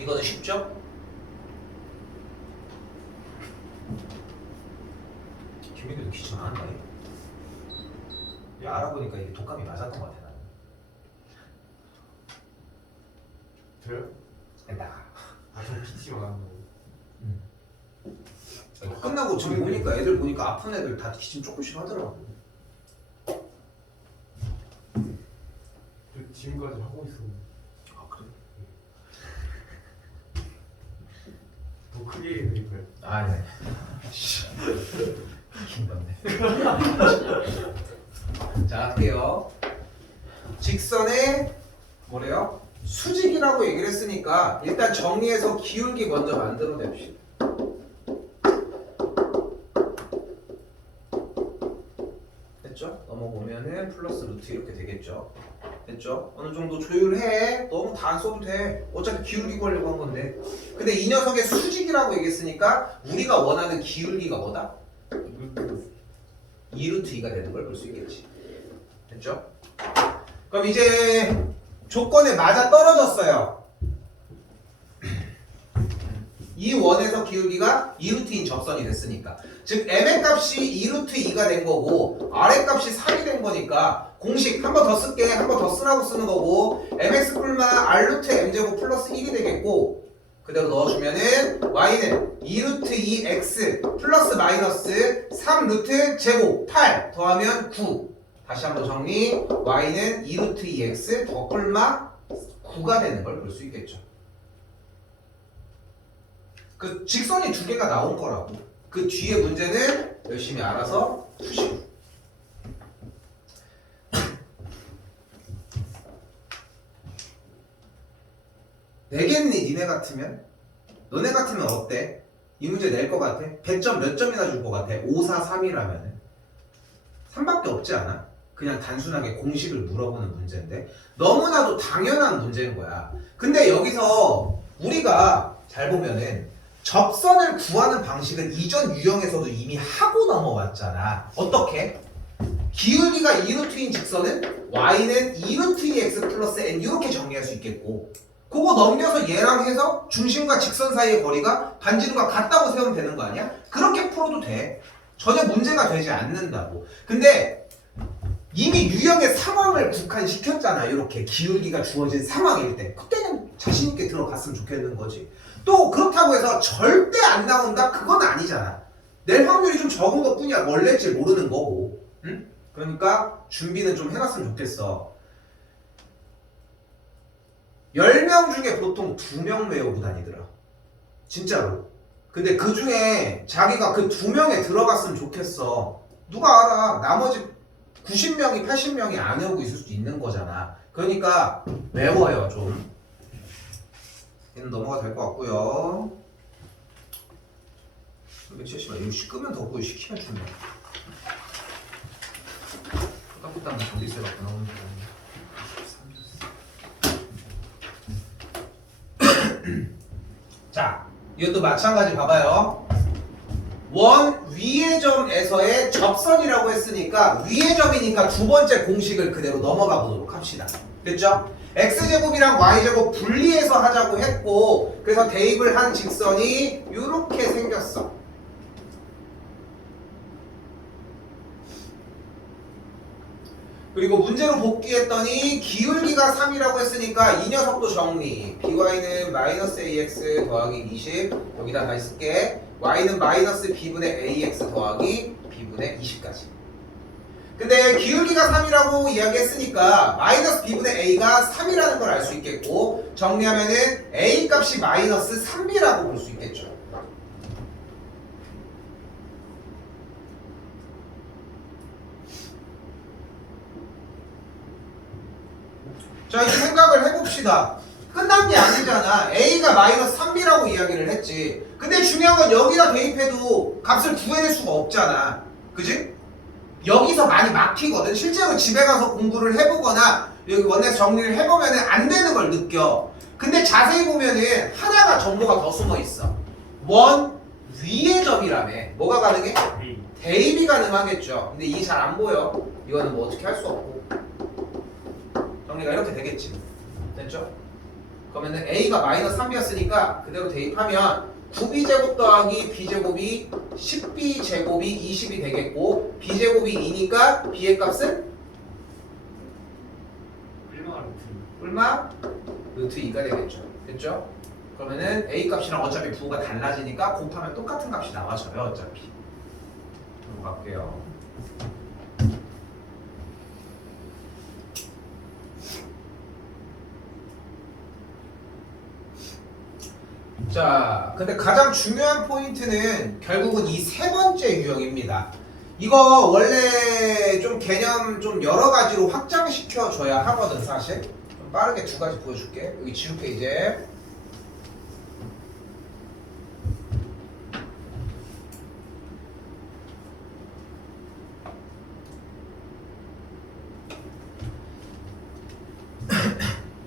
이거는 쉽죠? 김민규도 귀찮아 하는 거야. 얘 알아보니까 이게 독감이 맞았던 것 같아. 나는. 저요? 됐다. 저 PT 말하는 거. 끝나고 지금 보니까 애들 보니까 아픈 애들 다 기침 조금씩 하더라고. 저 지금까지 하고 있었는데. 아 그래? 더 크게 해야 될까요? 아 네. 긴건데. 자 할게요. 직선의 뭐래요? 수직이라고 얘기를 했으니까 일단 정리해서 기울기 먼저 만들어냅시다. 됐죠? 넘어보면은 플러스 루트 이렇게 되겠죠. 됐죠? 어느 정도 조율해. 너무 다 안 써도 돼. 어차피 기울기 구하려고 한 건데. 근데 이 녀석의 수직이라고 얘기했으니까 우리가 원하는 기울기가 뭐다? 2루트 2가 되는 걸 볼 수 있겠지. 됐죠? 그럼 이제 조건에 맞아 떨어졌어요. 이 원에서 기울기가 2루트인 접선이 됐으니까. 즉 m의 값이 2루트 2가 된 거고 r의 값이 3이 된 거니까 공식 한 번 더 쓸게. 한 번 더 쓰라고 쓰는 거고 mx 뿔마 r루트 m제곱 플러스 1이 되겠고 그대로 넣어주면은 y는 2루트 2x 플러스 마이너스 3루트 제곱 8 더하면 9. 다시 한번 정리. y는 2루트 2x 더 뿔마 9가 되는 걸 볼 수 있겠죠. 그 직선이 두 개가 나온 거라고. 그 뒤에 문제는 열심히 알아서 푸시고. 내겠니? 니네 같으면? 너네 같으면 어때? 이 문제 낼 것 같아? 100점 몇 점이나 줄 것 같아? 5, 4, 3이라면은 3밖에 없지 않아? 그냥 단순하게 공식을 물어보는 문제인데 너무나도 당연한 문제인 거야. 근데 여기서 우리가 잘 보면은 접선을 구하는 방식은 이전 유형에서도 이미 하고 넘어왔잖아. 어떻게? 기울기가 2루트인 직선은 y는 2루트2x 플러스 n 이렇게 정리할 수 있겠고 그거 넘겨서 얘랑 해서 중심과 직선 사이의 거리가 반지름과 같다고 세우면 되는 거 아니야? 그렇게 풀어도 돼. 전혀 문제가 되지 않는다고. 근데 이미 유형의 상황을 국한시켰잖아. 이렇게 기울기가 주어진 상황일 때 그때는 자신 있게 들어갔으면 좋겠는 거지. 또 그렇다고 해서 절대 안 나온다? 그건 아니잖아. 낼 확률이 좀 적은 것 뿐이야. 뭘 낼지 모르는 거고. 응? 그러니까 준비는 좀 해놨으면 좋겠어. 10명 중에 보통 2명 외우고 다니더라. 진짜로. 근데 그 중에 자기가 그 2명에 들어갔으면 좋겠어. 누가 알아. 나머지 90명이 80명이 안 외우고 있을 수도 있는 거잖아. 그러니까 외워요 좀. 얘는 넘어가 될 것 같고요. 370만 이거 끄면 덥고 시키면 춥네. 따뜻한 거 전기세 갖고 나오는 거. 자, 이것도 마찬가지 봐봐요. 원 위의 점에서의 접선이라고 했으니까 위의 점이니까 두 번째 공식을 그대로 넘어가 보도록 합시다. 됐죠? x제곱이랑 y제곱 분리해서 하자고 했고 그래서 대입을 한 직선이 이렇게 생겼어. 그리고 문제로 복귀했더니 기울기가 3이라고 했으니까 이 녀석도 정리. by는 마이너스 ax 더하기 20 여기다 다시 쓸게. y는 마이너스 b분의 ax 더하기 b분의 20까지. 근데 기울기가 3이라고 이야기했으니까 마이너스 b분의 a가 3이라는 걸 알 수 있겠고 정리하면은 a 값이 마이너스 3b라고 볼 수 있겠죠. 자 이제 생각을 해봅시다. 끝난 게 아니잖아. a가 마이너스 3b라고 이야기를 했지. 근데 중요한 건 여기다 대입해도 값을 구해낼 수가 없잖아. 그지? 여기서 많이 막히거든. 실제로 집에 가서 공부를 해보거나 여기 원에서 정리를 해보면 안 되는 걸 느껴. 근데 자세히 보면은 하나가 정보가 더 숨어 있어. 원 위의 점이라며. 뭐가 가능해? 대입이 가능하겠죠. 근데 이게 잘 안 보여. 이거는 뭐 어떻게 할 수 없고. 정리가 이렇게 되겠지. 됐죠? 그러면은 a가 마이너스 3b였으니까 그대로 대입하면 9b제곱 더하기 b제곱이 10b제곱이 20이 되겠고 b제곱이 2니까 b의 값은 얼마? 루트 2가 되겠죠. 됐죠? 그러면은 a 값이랑 어차피 부호가 달라지니까 곱하면 똑같은 값이 나와져요. 어차피. 넘어갈게요. 자, 근데 가장 중요한 포인트는 결국은 이 세 번째 유형입니다. 이거 원래 좀 개념 좀 여러 가지로 확장시켜 줘야 하거든, 사실. 좀 빠르게 두 가지 보여줄게. 여기 지울게 이제.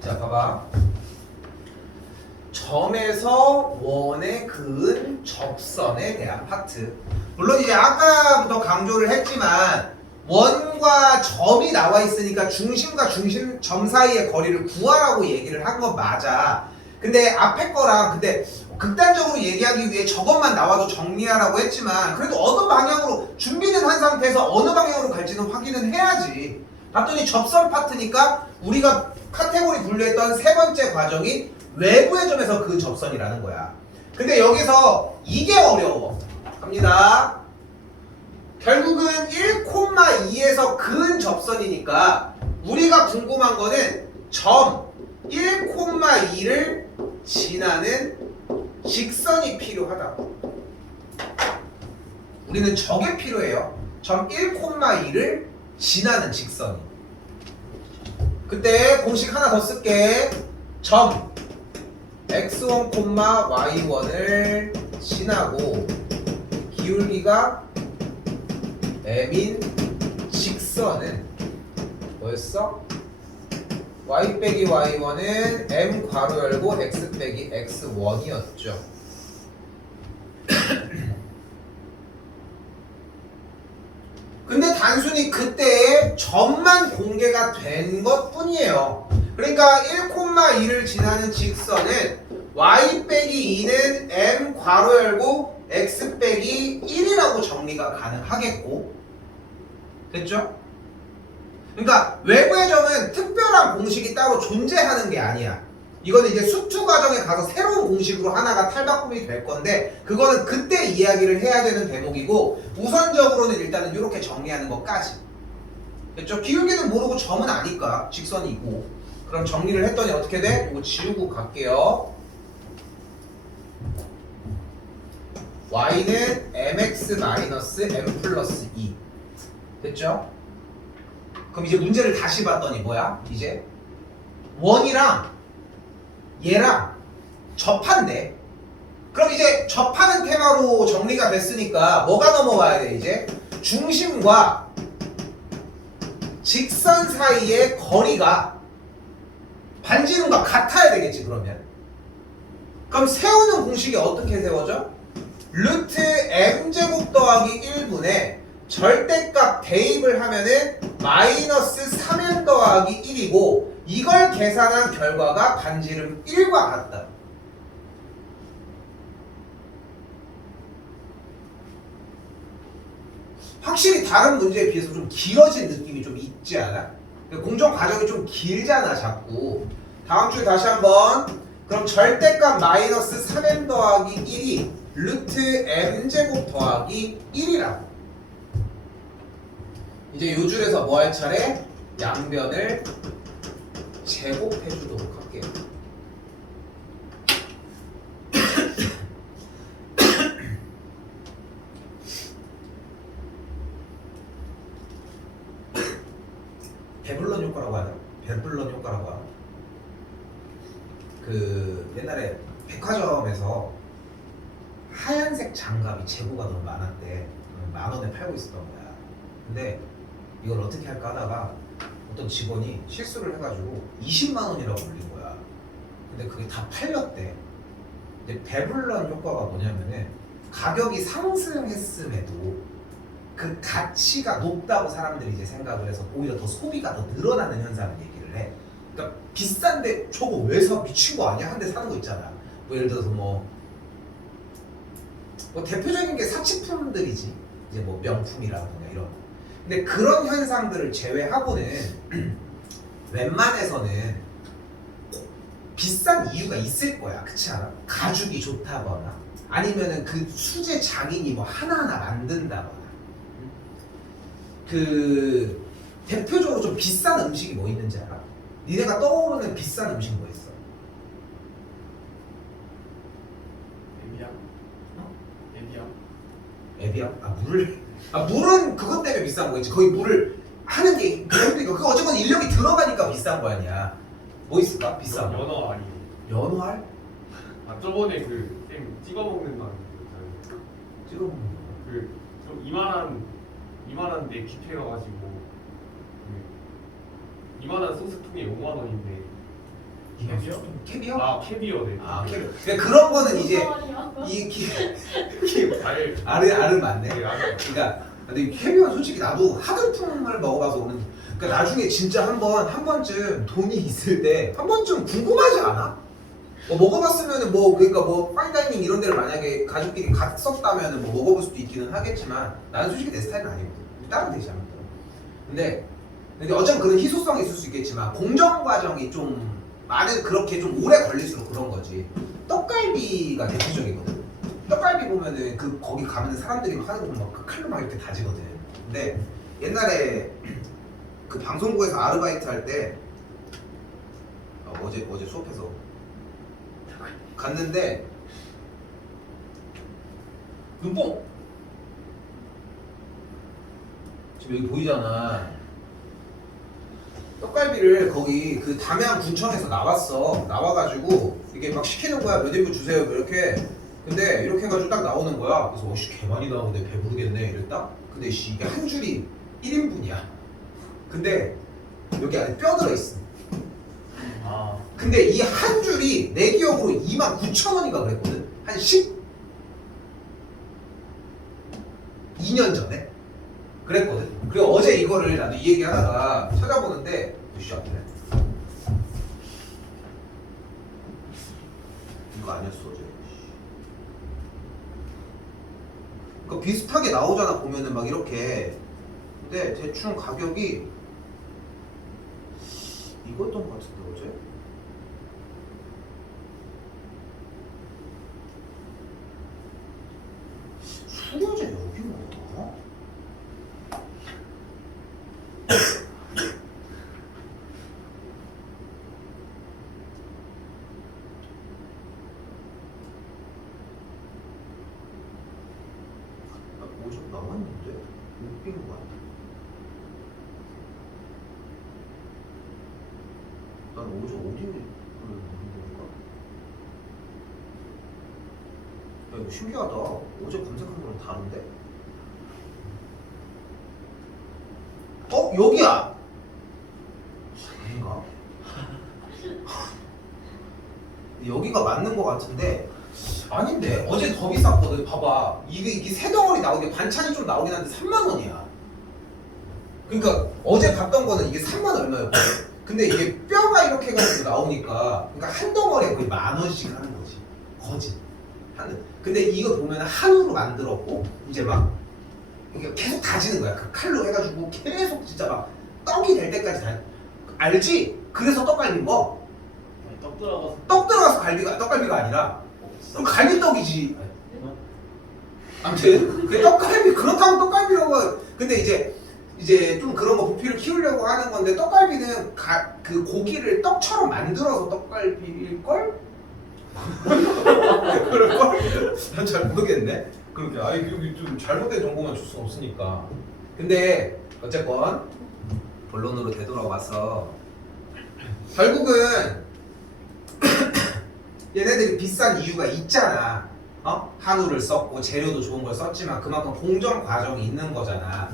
자, 봐봐. 점에서 원에 그은 접선에 대한 파트. 물론 이제 아까부터 강조를 했지만 원과 점이 나와 있으니까 중심과 점 사이의 거리를 구하라고 얘기를 한 건 맞아. 근데 앞에 거랑 근데 극단적으로 얘기하기 위해 저것만 나와도 정리하라고 했지만 그래도 어느 방향으로 준비는 한 상태에서 어느 방향으로 갈지는 확인은 해야지. 봤더니 접선 파트니까 우리가 카테고리 분류했던 세 번째 과정이 외부의 점에서 그 접선이라는 거야. 근데 여기서 이게 어려워. 갑니다. 결국은 1,2에서 그은 접선이니까 우리가 궁금한 거는 점 1,2를 지나는 직선이 필요하다고. 우리는 저게 필요해요. 점 1,2를 지나는 직선이. 그때 공식 하나 더 쓸게. 점 x1, y1을 지나고 기울기가 m인 직선은 뭐였어? y 빼기 y1은 m 괄호 열고 x 빼기 x1이었죠. 근데 단순히 그때의 점만 공개가 된 것 뿐이에요. 그러니까 1,2를 지나는 직선은 y 빼기 2는 m 괄호 열고 x 빼기 1이라고 정리가 가능하겠고, 됐죠? 그러니까 외부의 점은 특별한 공식이 따로 존재하는 게 아니야. 이거는 이제 수투 과정에 가서 새로운 공식으로 하나가 탈바꿈이 될 건데, 그거는 그때 이야기를 해야 되는 대목이고, 우선적으로는 일단은 이렇게 정리하는 것까지. 됐죠? 기울기는 모르고 점은 아니까 직선이 있고. 그럼 정리를 했더니 어떻게 돼? 이거 지우고 갈게요. y는 mx-m 플러스 2. 됐죠? 그럼 이제 문제를 다시 봤더니 뭐야? 이제 원이랑 얘랑 접한대. 그럼 이제 접하는 테마로 정리가 됐으니까 뭐가 넘어와야 돼? 이제 중심과 직선 사이의 거리가 반지름과 같아야 되겠지. 그럼 세우는 공식이 어떻게 세워져? 루트 m제곱 더하기 1분의 절대값 대입을 하면은 마이너스 3m 더하기 1이고, 이걸 계산한 결과가 반지름 1과 같다. 확실히 다른 문제에 비해서 좀 길어진 느낌이 좀 있지 않아? 공정 과정이 좀 길잖아 자꾸. 다음 주에 다시 한번. 그럼 절대값 마이너스 3m 더하기 1이 루트 m제곱 더하기 1이라고. 이제 요 줄에서 뭐 할 차례? 양변을 제곱해 주도록 할게요. 베블런 효과라고 하나? 베블런 효과라고 하나? 그 옛날에 백화점에서 하얀색 장갑이 재고가 너무 많았대. 10,000원에 팔고 있었던 거야. 근데 이걸 어떻게 할까 하다가 어떤 직원이 실수를 해가지고 20만 원이라고 올린 거야. 근데 그게 다 팔렸대. 근데 베블런 효과가 뭐냐면은 가격이 상승했음에도 그 가치가 높다고 사람들이 이제 생각을 해서 오히려 더 소비가 더 늘어나는 현상을 얘기를 해. 그러니까 비싼데 저거 왜 사? 미친 거 아니야? 한 대 사는 거 있잖아. 뭐 예를 들어서 뭐 대표적인 게 사치품들이지. 이제 뭐 명품이라든가 이런 거. 근데 그런 현상들을 제외하고는 웬만해서는 비싼 이유가 있을 거야. 그렇지 않아? 가죽이 좋다거나 아니면은 그 수제 장인이 뭐 하나하나 만든다거나. 그 대표적으로 좀 비싼 음식이 뭐 있는지 알아? 니네가 떠오르는 비싼 음식 뭐 있어? 에비앙? 에비앙? 에비앙? 물은 그것 때문에 비싼 거겠지. 거의 물을 하는 게 그러니까 그 어쨌건 인력이 들어가니까 비싼 거 아니야. 뭐 있을까? 비싼 거. 연어 아니에요? 연어알? 아 저번에 그쌤 찍어 먹는다는 거 있잖아요. 찍어 먹는 거. 그좀 이만한 데 kit해가지고 이만한 소스통에 5만 원인데. 캐비어? 캐비어? 아 캐비어 네. 아 캐비어. 그러니까 그런 거는 이제 알은 맞네. 네, 알. 그러니까 근데 캐비어는 솔직히 나도 하드품을 먹어봐서 오는. 그러니까 나중에 진짜 한 번쯤 돈이 있을 때 한 번쯤 궁금하지 않아? 뭐 먹어봤으면은 뭐 그러니까 뭐 파인다이닝 이런 데를 만약에 가족끼리 갔었다면은 뭐 먹어볼 수도 있기는 하겠지만 나는 솔직히 내 스타일은 아니거든. 다른 데지 않았다. 근데 어쨌든 그런 희소성이 있을 수 있겠지만 공정 과정이 좀 많은 그렇게 좀 오래 걸릴수록 그런 거지. 떡갈비가 대표적이거든. 떡갈비 보면은 그 거기 가면은 사람들이 하는 거 막 그 칼로 막 이렇게 다지거든. 근데 옛날에 그 방송국에서 아르바이트 할 때 어제 수업해서 갔는데 눈뽕 지금 여기 보이잖아. 떡갈비를 거기 그 담양 군청에서 나와가지고 이게 막 시키는 거야. 몇 인분 주세요 이렇게. 근데 이렇게 해가지고 딱 나오는 거야. 그래서 씨 개 많이 나오는데 배부르겠네 이랬다. 근데 씨 이게 한 줄이 1인분이야. 근데 여기 안에 뼈 들어있어. 아 근데 이 한 줄이 내 기억으로 29,000원인가 그랬거든. 한 12년 전에. 그랬거든. 그리고 어제 이거를 나도 이 얘기 하다가 찾아보는데 무시 안 돼. 이거 아니었어 어제. 그 비슷하게 나오잖아 보면은 막 이렇게. 근데 대충 가격이 이거였던 것 같은데 어제? 수요제 여기 뭐야? 어제 나왔는데 못 빈 거 같아. 난 어제 어디 그 건가? 야 이거 신기하다. 어제 검색한 거랑 다른데? 어? 여기야! 아닌가? 여기가 맞는 거 같은데 아닌데 어제 더 비쌌거든. 봐봐 이게 세 덩어리 나오게 반찬이 좀 나오긴 한데 3만 원이야. 그러니까 어제 봤던 거는 이게 3만 얼마였거든. 근데 이게 뼈가 이렇게 해가지고 나오니까 그러니까 한 덩어리에 거의 10,000원씩 하는 거지. 거짓 하는. 근데 이거 보면 한우로 만들었고 이제 막 이게 계속 다지는 거야. 그 칼로 해가지고 계속 진짜 막 떡이 될 때까지 다 알지? 그래서 떡갈비인 거. 떡 들어가서 떡갈비가 아니라 그럼 갈비떡이지. 아무튼 그 떡갈비 그렇다고 떡갈비라고. 근데 이제 좀 그런 거 부피를 키우려고 하는 건데 떡갈비는 그 고기를 떡처럼 만들어서 떡갈비일 걸? 그럴 걸? 난 잘 모르겠네. 그렇게 아니 여기 좀 잘못된 정보만 줄 수 없으니까. 근데 어쨌건 본론으로 되돌아와서 결국은 얘네들이 비싼 이유가 있잖아. 한우를 썼고 재료도 좋은 걸 썼지만 그만큼 공정 과정이 있는 거잖아.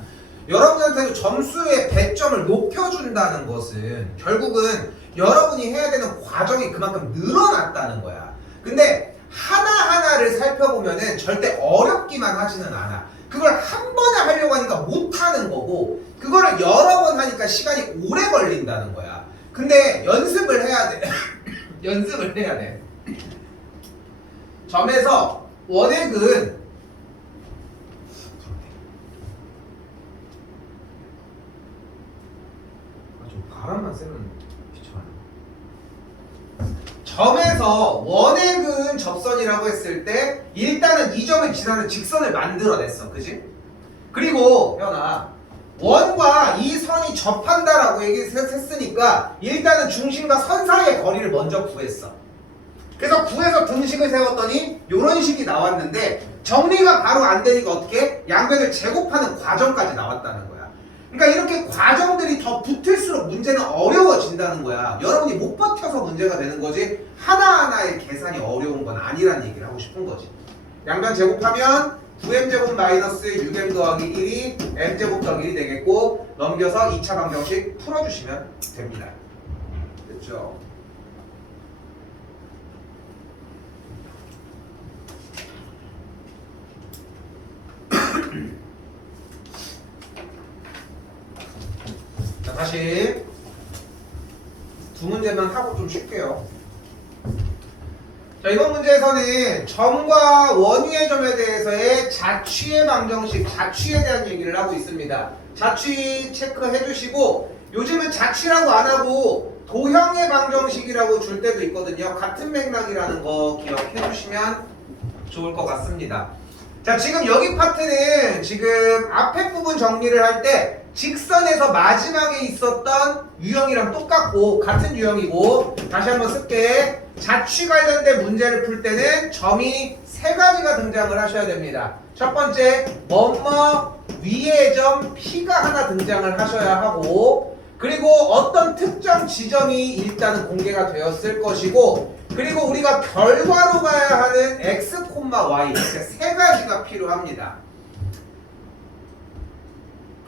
여러분한테도 점수의 배점을 높여준다는 것은 결국은 여러분이 해야 되는 과정이 그만큼 늘어났다는 거야. 근데 하나하나를 살펴보면은 절대 어렵기만 하지는 않아. 그걸 한 번에 하려고 하니까 못하는 거고 그거를 여러 번 하니까 시간이 오래 걸린다는 거야. 근데 연습을 해야 돼. 연습을 해야 돼. 점에서 원액은 좀 바람만 쐬면 귀찮아. 점에서 원액은 접선이라고 했을 때 일단은 이 점을 지나는 직선을 만들어냈어. 그지? 그리고 현아 원과 이 선이 접한다라고 얘기했으니까 일단은 중심과 선 사이의 거리를 먼저 구했어. 그래서 구해서 등식을 세웠더니 이런 식이 나왔는데 정리가 바로 안 되니까 어떻게? 양변을 제곱하는 과정까지 나왔다는 거야. 그러니까 이렇게 과정들이 더 붙을수록 문제는 어려워진다는 거야. 여러분이 못 버텨서 문제가 되는 거지 하나하나의 계산이 어려운 건 아니라는 얘기를 하고 싶은 거지. 양변 제곱하면 9m제곱 마이너스 6m 더하기 1이 m제곱 더하기 1이 되겠고 넘겨서 2차 방정식 풀어주시면 됩니다. 됐죠? 자, 다시 두 문제만 하고 좀 쉴게요. 자, 이번 문제에서는 점과 원위의 점에 대해서의 자취의 방정식, 자취에 대한 얘기를 하고 있습니다. 자취 체크해 주시고 요즘은 자취라고 안 하고 도형의 방정식이라고 줄 때도 있거든요. 같은 맥락이라는 거 기억해 주시면 좋을 것 같습니다. 자, 지금 여기 파트는 지금 앞에 부분 정리를 할 때 직선에서 마지막에 있었던 유형이랑 똑같고 같은 유형이고 다시 한번 쓸게. 자취 관련된 문제를 풀 때는 점이 세 가지가 등장을 하셔야 됩니다. 첫 번째, 뭐뭐 위의 점 P가 하나 등장을 하셔야 하고 그리고 어떤 특정 지점이 일단은 공개가 되었을 것이고 그리고 우리가 결과로 가야 하는 X, Y 이렇게 세 가지가 필요합니다.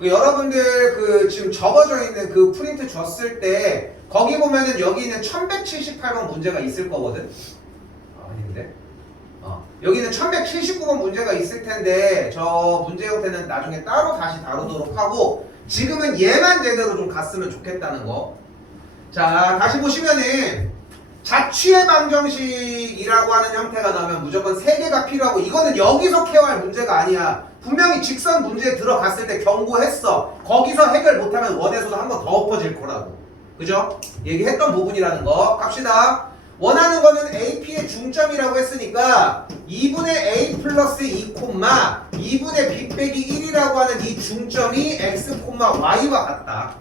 여러분들 지금 적어져 있는 그 프린트 줬을 때 거기 보면은 여기 있는 1178번 문제가 있을 거거든. 아닌데? 여기는 1179번 문제가 있을 텐데 저 문제 형태는 나중에 따로 다시 다루도록 하고 지금은 얘만 제대로 좀 갔으면 좋겠다는 거. 자, 다시 보시면은 자취의 방정식이라고 하는 형태가 나오면 무조건 3개가 필요하고 이거는 여기서 케어할 문제가 아니야. 분명히 직선 문제에 들어갔을 때 경고했어. 거기서 해결 못하면 원에서도 한 번 더 엎어질 거라고. 그죠? 얘기했던 부분이라는 거. 갑시다. 원하는 거는 AP의 중점이라고 했으니까 2분의 A 플러스 2 콤마 2분의 B 빼기 1이라고 하는 이 중점이 X 콤마 Y와 같다.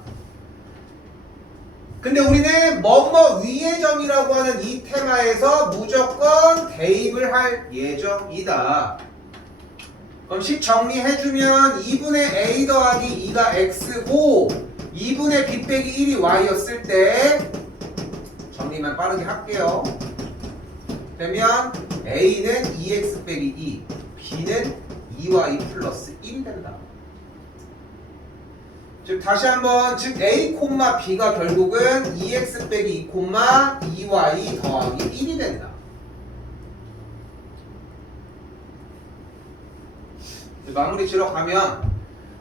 근데 우리는 뭐뭐 위의 점이라고 하는 이 테마에서 무조건 대입을 할 예정이다. 그럼 식 정리해주면 2분의 A 더하기 2가 X고 2분의 B 빼기 1이 Y였을 때 정리만 빠르게 할게요. 되면 A는 2X 빼기 2, B는 2Y 플러스 1이 된다. 즉 다시 한번 즉 A, B가 결국은 2X 빼기 2, 2Y 더하기 1이 된다. 마무리 지러 가면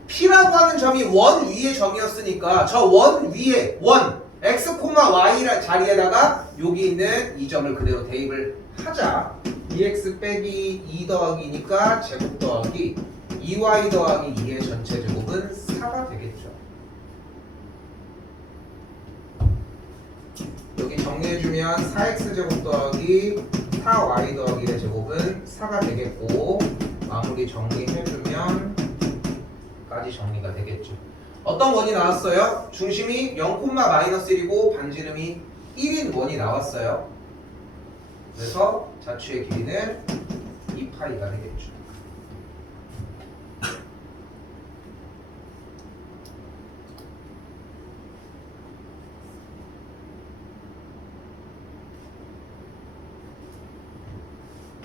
P라고 하는 점이 원 위의 점이었으니까 저 원 위에 원 X, Y 자리에다가 여기 있는 이 점을 그대로 대입을 하자. 2X 빼기 2 더하기니까 제곱 더하기 2Y 더하기 2의 전체 제곱은 4가 되겠죠. 여기 정리해주면 4X 제곱 더하기 4Y 더하기 1의 제곱은 4가 되겠고 마무리 정리해주면 까지 정리가 되겠죠. 어떤 원이 나왔어요? 중심이 0,-1이고 반지름이 1인 원이 나왔어요. 그래서 자취의 길이는 2파이가 되겠죠.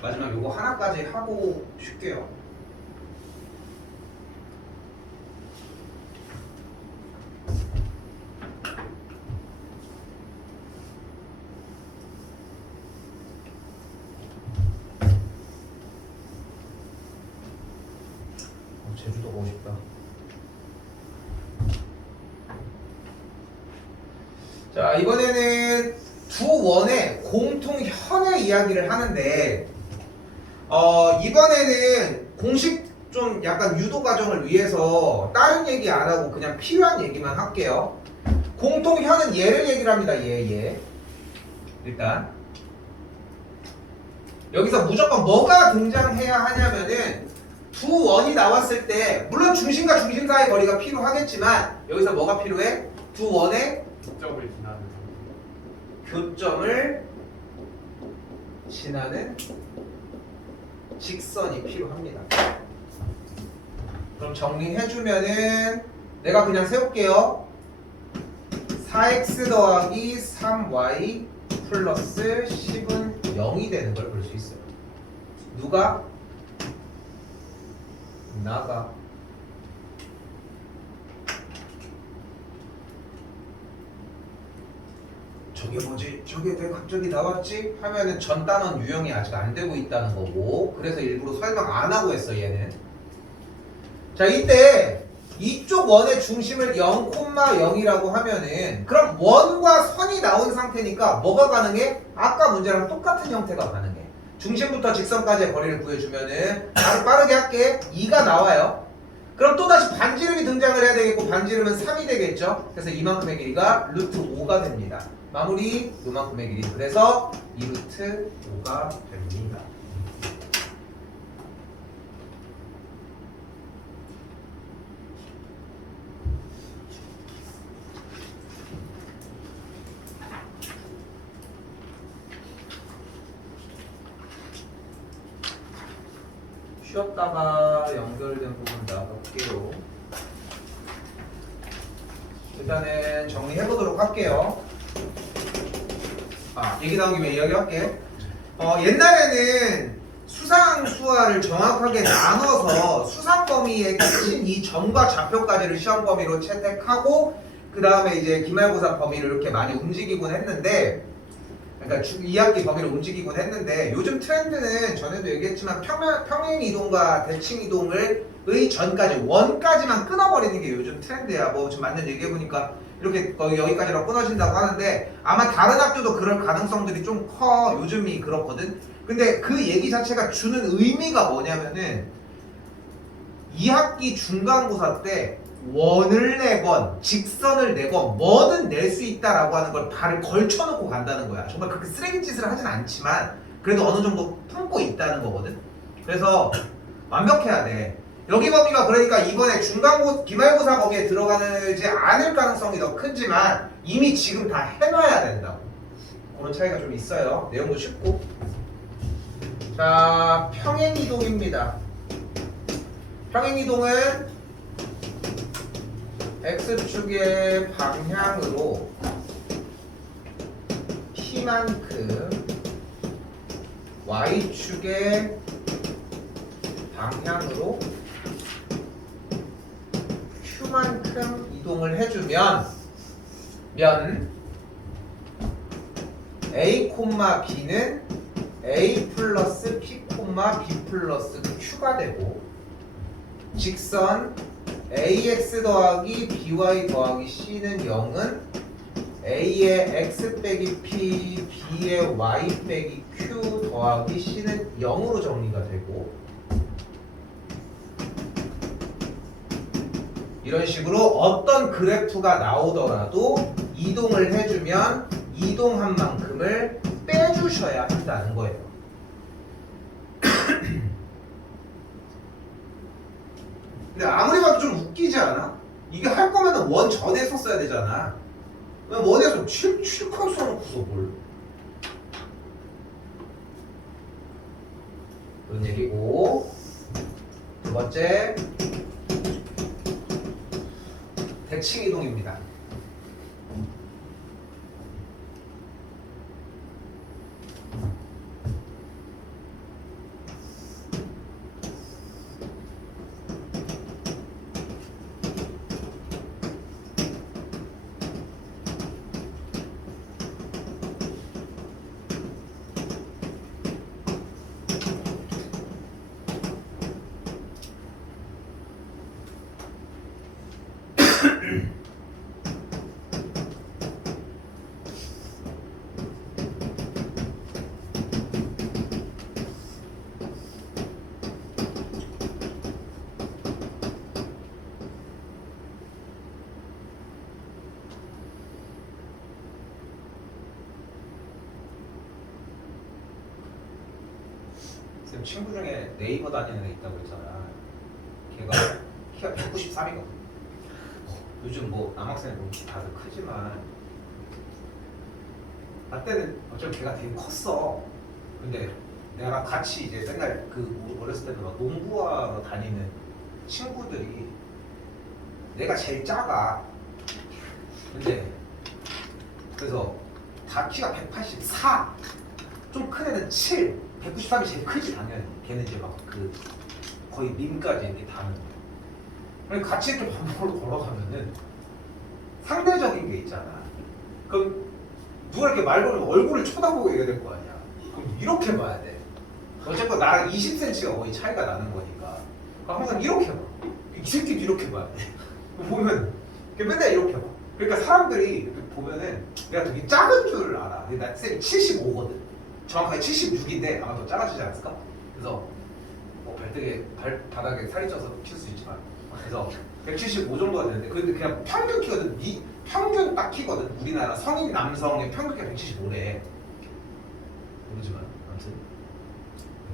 마지막 요거 하나까지 하고 쉴게요. 제주도 가고 싶다. 자, 이번에는 두 원의 공통현의 이야기를 하는데 이번에는 공식 좀 약간 유도 과정을 위해서 다른 얘기 안 하고 그냥 필요한 얘기만 할게요. 공통현은 얘를 얘기를 합니다. 얘. 일단 여기서 무조건 뭐가 등장해야 하냐면은 두 원이 나왔을 때 물론 중심과 중심 사이의 거리가 필요하겠지만 여기서 뭐가 필요해? 두 원의 교점을 지나는 교점을 지나는 직선이 필요합니다. 그럼 정리해주면은 내가 그냥 세울게요. 4x 더하기 3y 플러스 10은 0이 되는 걸 볼 수 있어요. 누가? 나가. 저게 뭐지? 저게 왜 갑자기 나왔지? 하면은 전 단원 유형이 아직 안 되고 있다는 거고 그래서 일부러 설명 안 하고 했어 얘는. 자, 이때 이쪽 원의 중심을 0,0이라고 하면은 그럼 원과 선이 나온 상태니까 뭐가 가능해? 아까 문제랑 똑같은 형태가 가능해. 중심부터 직선까지의 거리를 구해주면은 바로 빠르게 할게. 2가 나와요. 그럼 또다시 반지름이 등장을 해야 되겠고 반지름은 3이 되겠죠. 그래서 이만큼의 길이가 루트 5가 됩니다. 마무리 요만큼의 길이 그래서 2루트 5가 됩니다. 쉬었다가 연결된 부분 나갈게요. 일단은 정리해보도록 할게요. 얘기 나온 김에 이야기할게. 옛날에는 수상수화를 정확하게 나눠서 수상 범위에 끼친 이 점과 좌표까지를 시험 범위로 채택하고 그 다음에 이제 기말고사 범위를 이렇게 많이 움직이곤 했는데 그러니까 2학기 범위를 움직이곤 했는데 요즘 트렌드는 전에도 얘기했지만 평행 이동과 대칭 이동을 의 전까지 원까지만 끊어버리는 게 요즘 트렌드야. 뭐 지금 만년 얘기해 보니까 이렇게 거의 여기까지로 끊어진다고 하는데 아마 다른 학교도 그럴 가능성들이 좀 커. 요즘이 그렇거든. 근데 그 얘기 자체가 주는 의미가 뭐냐면은 2학기 중간고사 때 원을 내건 직선을 내건 뭐든 낼 수 있다라고 하는 걸 발을 걸쳐놓고 간다는 거야. 정말 그렇게 쓰레기 짓을 하진 않지만 그래도 어느 정도 품고 있다는 거거든. 그래서 완벽해야 돼. 여기 범위가 그러니까 이번에 기말고사 범위에 들어가지 않을 가능성이 더 크지만 이미 지금 다 해놔야 된다고. 그런 차이가 좀 있어요. 내용도 쉽고. 자, 평행이동입니다. 평행이동은 X축의 방향으로 P만큼 Y축의 방향으로 Q만큼 이동을 해주면 A, B는 A 플러스 P, B 플러스 Q가 되고 직선 AX 더하기 BY 더하기 C는 0은 A의 X 빼기 P, B의 Y 빼기 Q 더하기 C는 0으로 정리가 되고 이런 식으로 어떤 그래프가 나오더라도 이동을 해주면 이동한 만큼을 빼주셔야 한다는 거예요. 근데 아무리 봐도 좀 웃기지 않아? 이게 할 거면 원 전에 썼어야 되잖아. 왜 원에서 7컷 써놓고서 뭘? 그런 얘기고. 두 번째 대칭 이동입니다. 쌤 친구 중에 네이버 다니는 애 있다고 그랬잖아. 걔가 키가 193이거든. 요즘 뭐 남학생은 다들 크지만 나 때는 어차피 걔가 되게 컸어. 근데 내가 같이 이제 맨날 그 어렸을 때도 막 농구하러 다니는 친구들이 내가 제일 작아. 근데 그래서 다 키가 184. 좀 큰 애는 7. 193이 제일 크지 당연히. 걔는 이제 막 그 거의 림까지 이렇게 닿는 거야. 같이 이렇게 밥 먹으러 걸어가면은 상대적인 게 있잖아. 그럼 누가 이렇게 말 걸면 얼굴을 쳐다보고 얘기해야 될 거 아니야. 그럼 이렇게 봐야 돼. 어쨌건 나랑 20cm가 거의 차이가 나는 거니까. 그럼 항상 이렇게 봐. 이 새끼도 이렇게 봐야 돼. 보면 맨날 이렇게 봐. 그러니까 사람들이 이렇게 보면은 내가 되게 작은 줄 알아. 근데 나 쌤이 75거든. 정확하게 76인데 아마 더 작아지지 않았을까? 그래서 발등에 바닥에 살이 쪄서 키울 수 있지만 그래서 175 정도가 되는데 근데 그냥 평균 키거든. 평균 딱 키거든. 우리나라 성인 남성의 평균 키가 175래. 모르지만 아무튼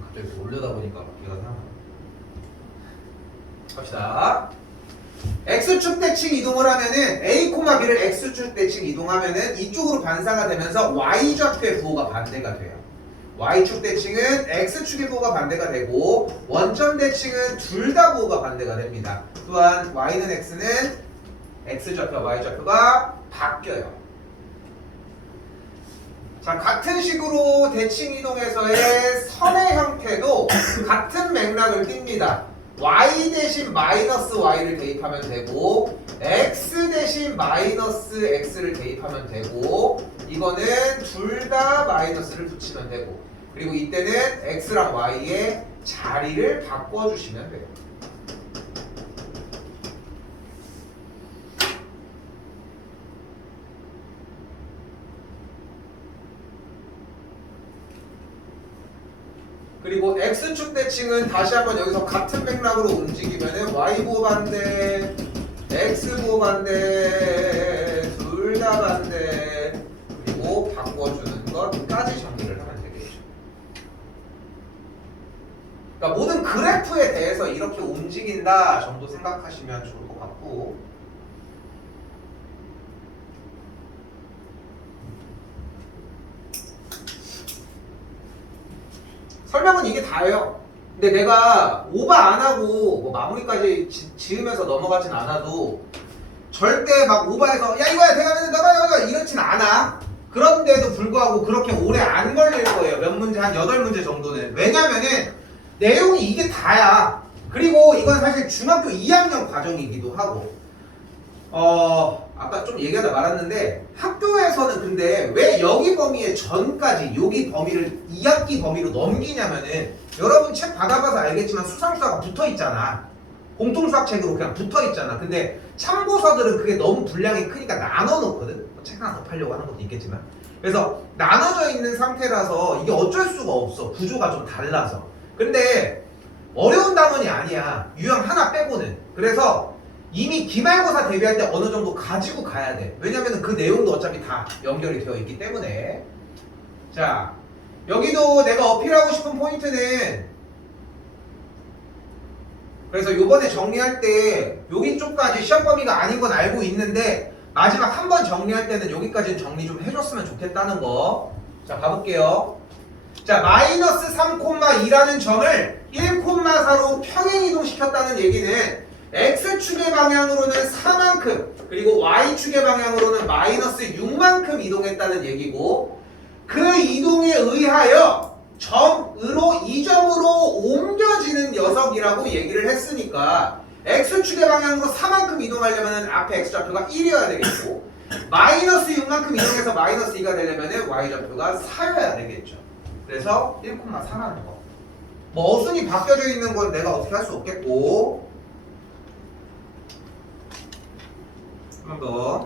갑자기 올려다 보니까 걔가 생각나. 갑시다. X축 대칭 이동을 하면은 A, B를 X축 대칭 이동하면은 이쪽으로 반사가 되면서 Y좌표의 부호가 반대가 돼요. Y축 대칭은 X축의 부호가 반대가 되고 원점 대칭은 둘 다 부호가 반대가 됩니다. 또한 Y는 X는 X좌표, Y좌표가 바뀌어요. 자, 같은 식으로 대칭 이동에서의 선의 형태도 같은 맥락을 띱니다. y 대신 마이너스 y를 대입하면 되고 x 대신 마이너스 x를 대입하면 되고 이거는 둘 다 마이너스를 붙이면 되고, 그리고 이때는 x랑 y의 자리를 바꿔주시면 돼요. 그리고 x축 대칭은 다시 한번 여기서 같은 맥락으로 움직이면은 y부 반대, x부 반대, 둘 다 반대, 그리고 바꿔주는 것까지 정리를 하면 되겠죠. 그러니까 모든 그래프에 대해서 이렇게 움직인다 정도 생각하시면 좋을 것 같고, 설명은 이게 다예요. 근데 내가 오버 안 하고 뭐 마무리까지 지으면서 넘어가진 않아도 절대 막 오버해서 야 이거야 대가면 너가 이렇진 않아. 그런데도 불구하고 그렇게 오래 안 걸릴 거예요. 몇 문제 한 8문제 정도는. 왜냐면은 내용이 이게 다야. 그리고 이건 사실 중학교 2학년 과정이기도 하고 아까 좀 얘기하다 말았는데 학교에서는 근데 왜 여기 범위의 전까지 여기 범위를 2학기 범위로 넘기냐면은 여러분 책 받아봐서 알겠지만 수상수사가 붙어있잖아. 공통수학책으로 그냥 붙어있잖아. 근데 참고서들은 그게 너무 분량이 크니까 나눠놓거든. 책 하나 더 팔려고 하는 것도 있겠지만. 그래서 나눠져 있는 상태라서 이게 어쩔 수가 없어. 구조가 좀 달라서. 근데 어려운 단원이 아니야. 유형 하나 빼고는. 그래서 이미 기말고사 대비할 때 어느 정도 가지고 가야 돼. 왜냐면 그 내용도 어차피 다 연결이 되어 있기 때문에. 자, 여기도 내가 어필하고 싶은 포인트는 그래서 요번에 정리할 때 여기 쪽까지 시험 범위가 아닌 건 알고 있는데 마지막 한 번 정리할 때는 여기까지는 정리 좀 해줬으면 좋겠다는 거. 자, 가볼게요. 자, 마이너스 3,2라는 점을 1,4로 평행이동시켰다는 얘기는 X축의 방향으로는 4만큼 그리고 Y축의 방향으로는 마이너스 6만큼 이동했다는 얘기고, 그 이동에 의하여 점으로 이 점으로 옮겨지는 녀석이라고 얘기를 했으니까 X축의 방향으로 4만큼 이동하려면 앞에 X좌표가 1이어야 되겠고, 마이너스 6만큼 이동해서 마이너스 2가 되려면 Y좌표가 4여야 되겠죠. 그래서 1,4라는 거. 뭐 어순이 바뀌어져 있는 건 내가 어떻게 할 수 없겠고, 한 번 더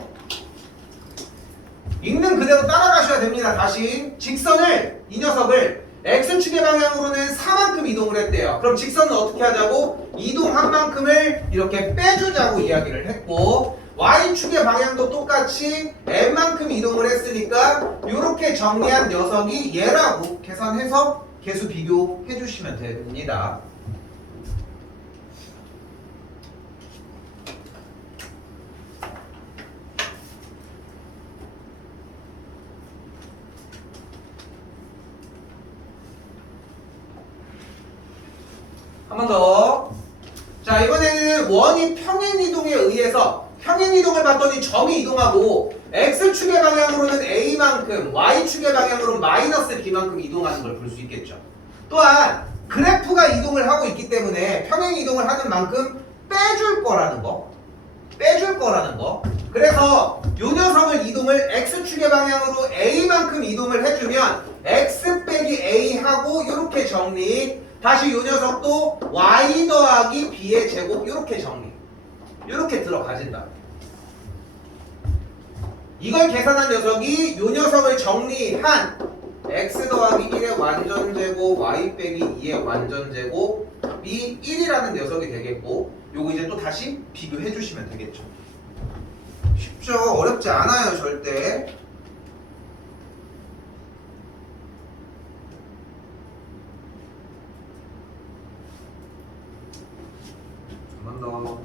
읽는 그대로 따라가셔야 됩니다. 다시 직선을, 이 녀석을 X축의 방향으로는 4만큼 이동을 했대요. 그럼 직선은 어떻게 하자고? 이동한 만큼을 이렇게 빼주자고 이야기를 했고, Y축의 방향도 똑같이 N만큼 이동을 했으니까 이렇게 정리한 녀석이 얘라고 계산해서 계수 비교해 주시면 됩니다. 한 번 더. 자, 이번에는 원이 평행이동에 의해서 평행이동을 봤더니 점이 이동하고 X축의 방향으로는 A만큼 Y축의 방향으로는 마이너스 B만큼 이동하는 걸 볼 수 있겠죠. 또한 그래프가 이동을 하고 있기 때문에 평행이동을 하는 만큼 빼줄 거라는 거. 빼줄 거라는 거. 그래서 요 녀석을 이동을 X축의 방향으로 A만큼 이동을 해주면 X 빼기 A 하고 요렇게 정리. 다시 요 녀석도 y 더하기 b의 제곱 이렇게 정리. 이렇게 들어가진다. 이걸 계산한 녀석이 요 녀석을 정리한 x 더하기 1의 완전제곱 y 빼기 2의 완전제곱이 1이라는 녀석이 되겠고, 요거 이제 또 다시 비교해 주시면 되겠죠. 쉽죠? 어렵지 않아요, 절대. 더.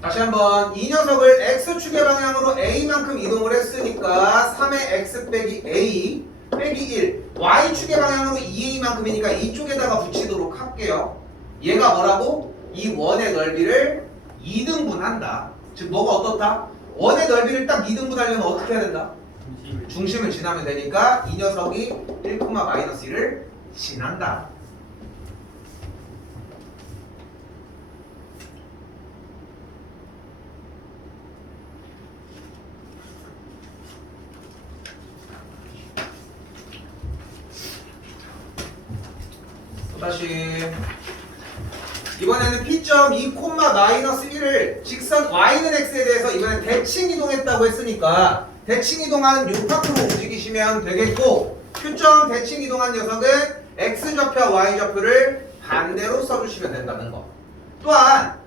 다시 한번 이 녀석을 X축의 방향으로 A만큼 이동을 했으니까 3의 X 빼기 A 빼기 1 Y축의 방향으로 2A만큼이니까 이쪽에다가 붙이도록 할게요. 얘가 뭐라고? 이 원의 넓이를 2등분한다. 즉 뭐가 어떻다? 원의 넓이를 딱 2등분하려면 어떻게 해야 된다? 중심을 지나면 되니까 이 녀석이 1,-1을 지난다. 다시 이번에는 P.2, 마이너스 1을 직선 y는 x에 대해서 이번엔 대칭 이동했다고 했으니까 대칭 이동한 요파크로 움직이시면 되겠고 Q.점 대칭 이동한 녀석은 x좌표와 y좌표를 반대로 써주시면 된다는 거. 또한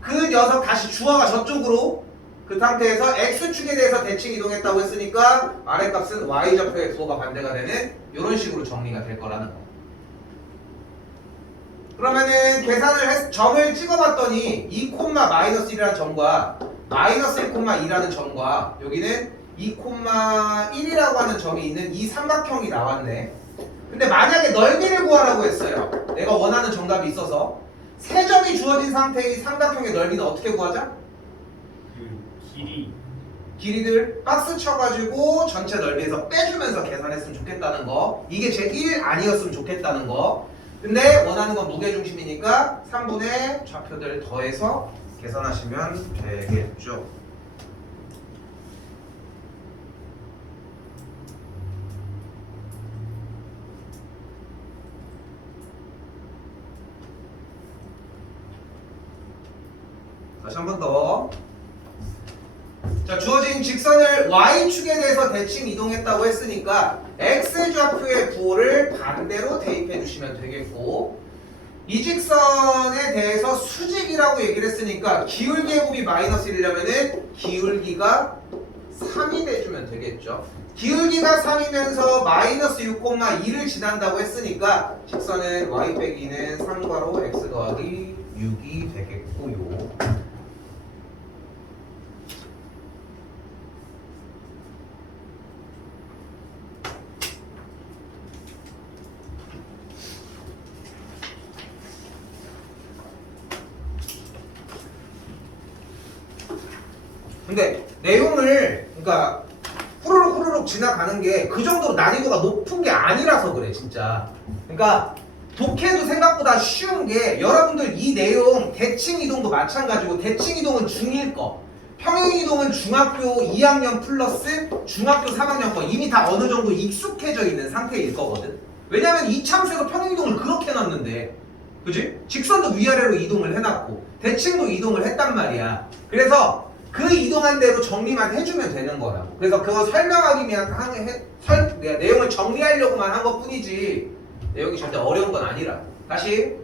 그 녀석 다시 주어가 저쪽으로 그 상태에서 x축에 대해서 대칭 이동했다고 했으니까 아래값은 y좌표의 주어가 반대가 되는 이런 식으로 정리가 될 거라는 거. 그러면은 점을 찍어봤더니 2, 마이너스 1이라는 점과 마이너스 1, 2라는 점과 여기는 2, 1이라고 하는 점이 있는 이 삼각형이 나왔네. 근데 만약에 넓이를 구하라고 했어요. 내가 원하는 정답이 있어서 세 점이 주어진 상태의 삼각형의 넓이는 어떻게 구하자? 그 길이들 박스 쳐가지고 전체 넓이에서 빼주면서 계산했으면 좋겠다는 거. 이게 제 1 아니었으면 좋겠다는 거. 근데 원하는 건 무게중심이니까 3분의 좌표들 더해서 계산하시면 되겠죠. 다시 한 번 더. 자, 주어진 직선을 y축에 대해서 대칭 이동했다고 했으니까 x좌표의 부호를 반대로 대입해 주시면 되겠고 이 직선에 대해서 수직이라고 얘기를 했으니까 기울기의 곱이 마이너스 1이려면은 기울기가 3이 돼주면 되겠죠. 기울기가 3이면서 마이너스 6, 2를 지난다고 했으니까 직선은 y 빼기는 3괄호 x 더하기 6이 되겠고요. 근데 내용을 그러니까 후루룩 지나가는 게 그 정도로 난이도가 높은 게 아니라서 그래 진짜. 그러니까 독해도 생각보다 쉬운 게 여러분들 이 내용 대칭 이동도 마찬가지고 대칭 이동은 중1 거 평행 이동은 중학교 2학년 플러스 중학교 3학년 거 이미 다 어느 정도 익숙해져 있는 상태일 거거든. 왜냐면 이참수에서 평행 이동을 그렇게 해놨는데 그지? 직선도 위아래로 이동을 해놨고 대칭도 이동을 했단 말이야. 그래서 그 이동한 대로 정리만 해주면 되는 거라고. 그래서 그거 설명하기 위한 내가 내용을 정리하려고만 한 것 뿐이지 내용이 절대 어려운 건 아니라. 다시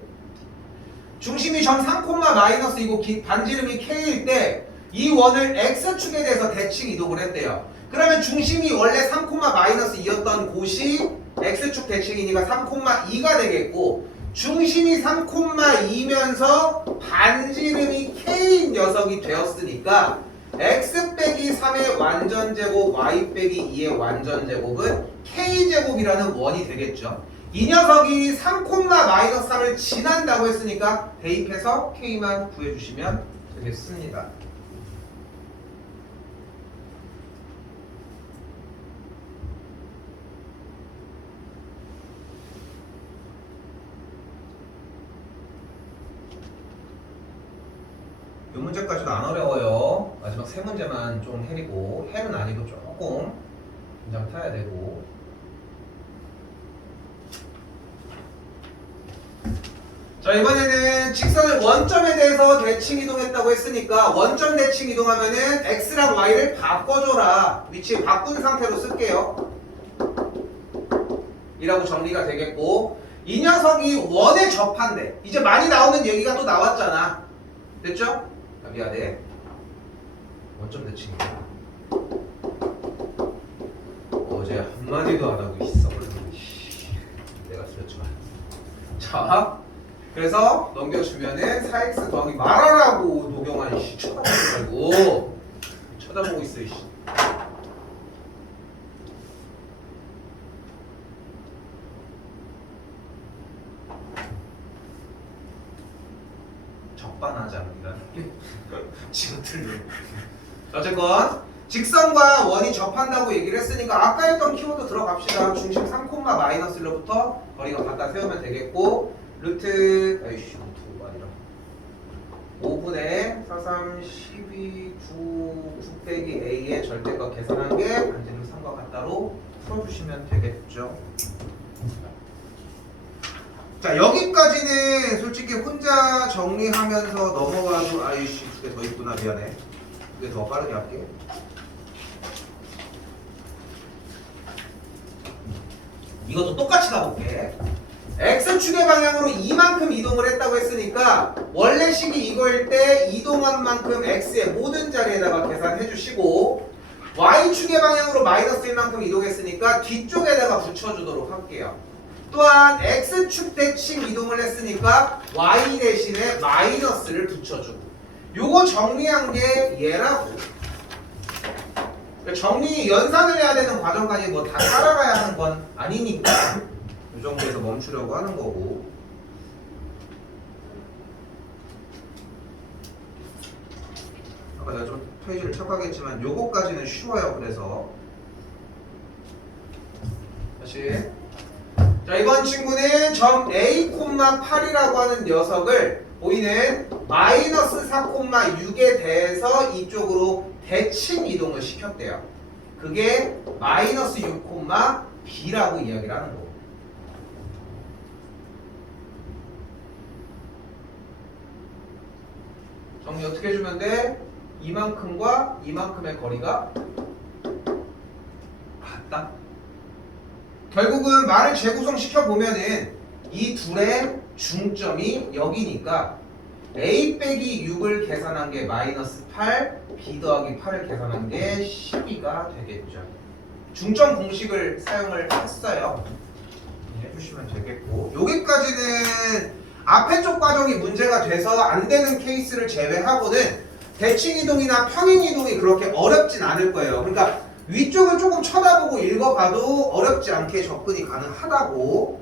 중심이 점 3, 마이너스 이고 반지름이 k일 때 이 원을 x축에 대해서 대칭 이동을 했대요. 그러면 중심이 원래 3, 마이너스 2였던 곳이 x축 대칭이니까 3, 2가 되겠고 중심이 3, 2면서 반지름이 k인 녀석이 되었으니까 x 빼기 3의 완전제곱 y 빼기 2의 완전제곱은 k제곱이라는 원이 되겠죠. 이 녀석이 3, 마이너스 3을 지난다고 했으니까 대입해서 k만 구해주시면 되겠습니다. 이 문제까지도 안 어려워요. 마지막 세 문제만 좀 해리고 해는 아니고 조금 긴장 타야 되고. 자, 이번에는 직선을 원점에 대해서 대칭 이동했다고 했으니까 원점 대칭 이동하면은 x랑 y를 바꿔줘라. 위치 바꾼 상태로 쓸게요. 이라고 정리가 되겠고 이 녀석이 원에 접한대. 이제 많이 나오는 얘기가 또 나왔잖아. 됐죠? 미안해. 원점 대칭이야. 어제 한마디도 안 하고 있어. 내가 쓰였지만. 자, 그래서 넘겨주면은 4x 더하기 말하라고 노경환 씨 쳐다보지 말고 쳐다보고 있어 씨. 적반하장이라는 게 지금 틀려. 어쨌건 직선과 원이 접한다고 얘기를 했으니까 아까 했던 키워드 들어갑시다. 중심 3, 마이너스 1로부터 거리가 갖다 세우면 되겠고 루트가 아니라 5분의 4, 3, 12, 9 빼기 a의 절대값 계산한 게 반지름 3과 같다로 풀어주시면 되겠죠. 자, 여기까지는 솔직히 혼자 정리하면서 넘어가도 아이씨, 두 개 더 있구나. 미안해. 두 개 더 빠르게 할게. 이것도 똑같이 가볼게. X축의 방향으로 이만큼 이동을 했다고 했으니까 원래 식이 이거일 때 이동한 만큼 X의 모든 자리에다가 계산해 주시고, Y축의 방향으로 마이너스 1만큼 이동했으니까 뒤쪽에다가 붙여주도록 할게요. 또한 X축 대칭 이동을 했으니까 Y 대신에 마이너스를 붙여주고, 요거 정리한 게 얘라고. 정리 연산을 해야 되는 과정까지 뭐 다 따라가야 하는 건 아니니까 이 정도에서 멈추려고 하는 거고. 아까 내가 좀 페이지를 착각했지만 요거까지는 쉬워요. 그래서 다시, 자, 이번 친구는 점 A, 8이라고 하는 녀석을 보이는 마이너스 4,6에 대해서 이쪽으로 대칭 이동을 시켰대요. 그게 마이너스 6, B라고 이야기를 하는 거고. 정리 어떻게 해주면 돼? 이만큼과 이만큼의 거리가 같다. 결국은 말을 재구성 시켜보면은 이 둘의 중점이 여기니까 A 빼기 6을 계산한 게 마이너스 8, B 더하기 8을 계산한 게 12가 되겠죠. 중점 공식을 사용을 했어요. 해주시면 되겠고, 여기까지는 앞에 쪽 과정이 문제가 돼서 안 되는 케이스를 제외하고는 대칭 이동이나 평행 이동이 그렇게 어렵진 않을 거예요. 그러니까 위쪽을 조금 쳐다보고 읽어봐도 어렵지 않게 접근이 가능하다고.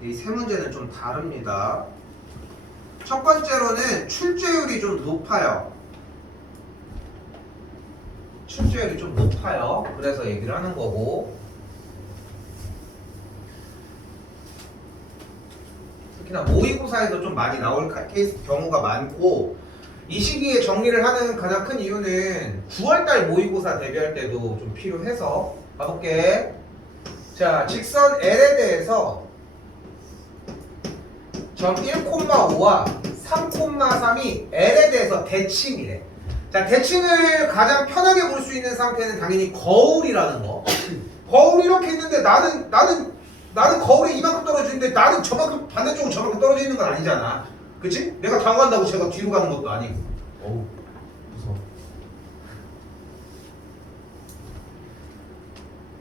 이 세 문제는 좀 다릅니다. 첫 번째로는 출제율이 좀 높아요. 출제율이 좀 높아요. 그래서 얘기를 하는 거고, 특히나 모의고사에서 좀 많이 나올 케이스 경우가 많고, 이 시기에 정리를 하는 가장 큰 이유는 9월달 모의고사 대비할 때도 좀 필요해서. 가볼게. 자, 직선 L에 대해서 점 1,5와 3,3이 L에 대해서 대칭이래. 자, 대칭을 가장 편하게 볼 수 있는 상태는 당연히 거울이라는 거. 거울이 이렇게 있는데 나는 거울에 이만큼 떨어지는데 나는 저만큼, 반대쪽으로 저만큼 떨어져 있는 건 아니잖아. 그치? 내가 당황한다고 제가 뒤로 가는 것도 아니고. 어우, 무서워.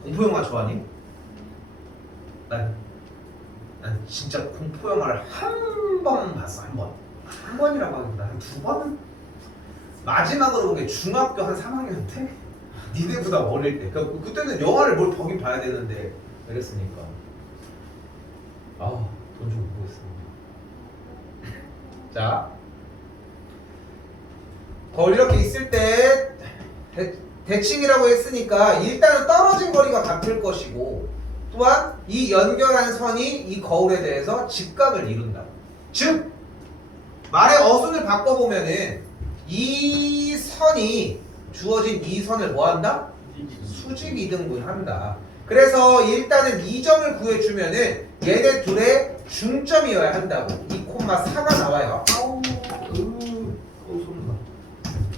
공포영화 좋아하니? 난 진짜 공포영화를 한 번 봤어. 한 번이라고 하기보다 한 두 번? 마지막으로 본 게 중학교 한 3학년 때? 니네보다 어릴 때. 그때는 영화를 뭘 보긴 봐야 되는데 그랬으니까. 돈 좀 보겠습니다. 자, 거울 이렇게 있을 때 대칭이라고 했으니까 일단은 떨어진 거리가 같을 것이고, 또한 이 연결한 선이 이 거울에 대해서 직각을 이룬다. 즉, 말의 어순을 바꿔보면은 이 선이, 주어진 이 선을 뭐한다? 수직 이등분한다. 그래서 일단은 이 점을 구해주면은 얘네 둘의 중점이어야 한다고. 2,4가 나와요. 쏜다.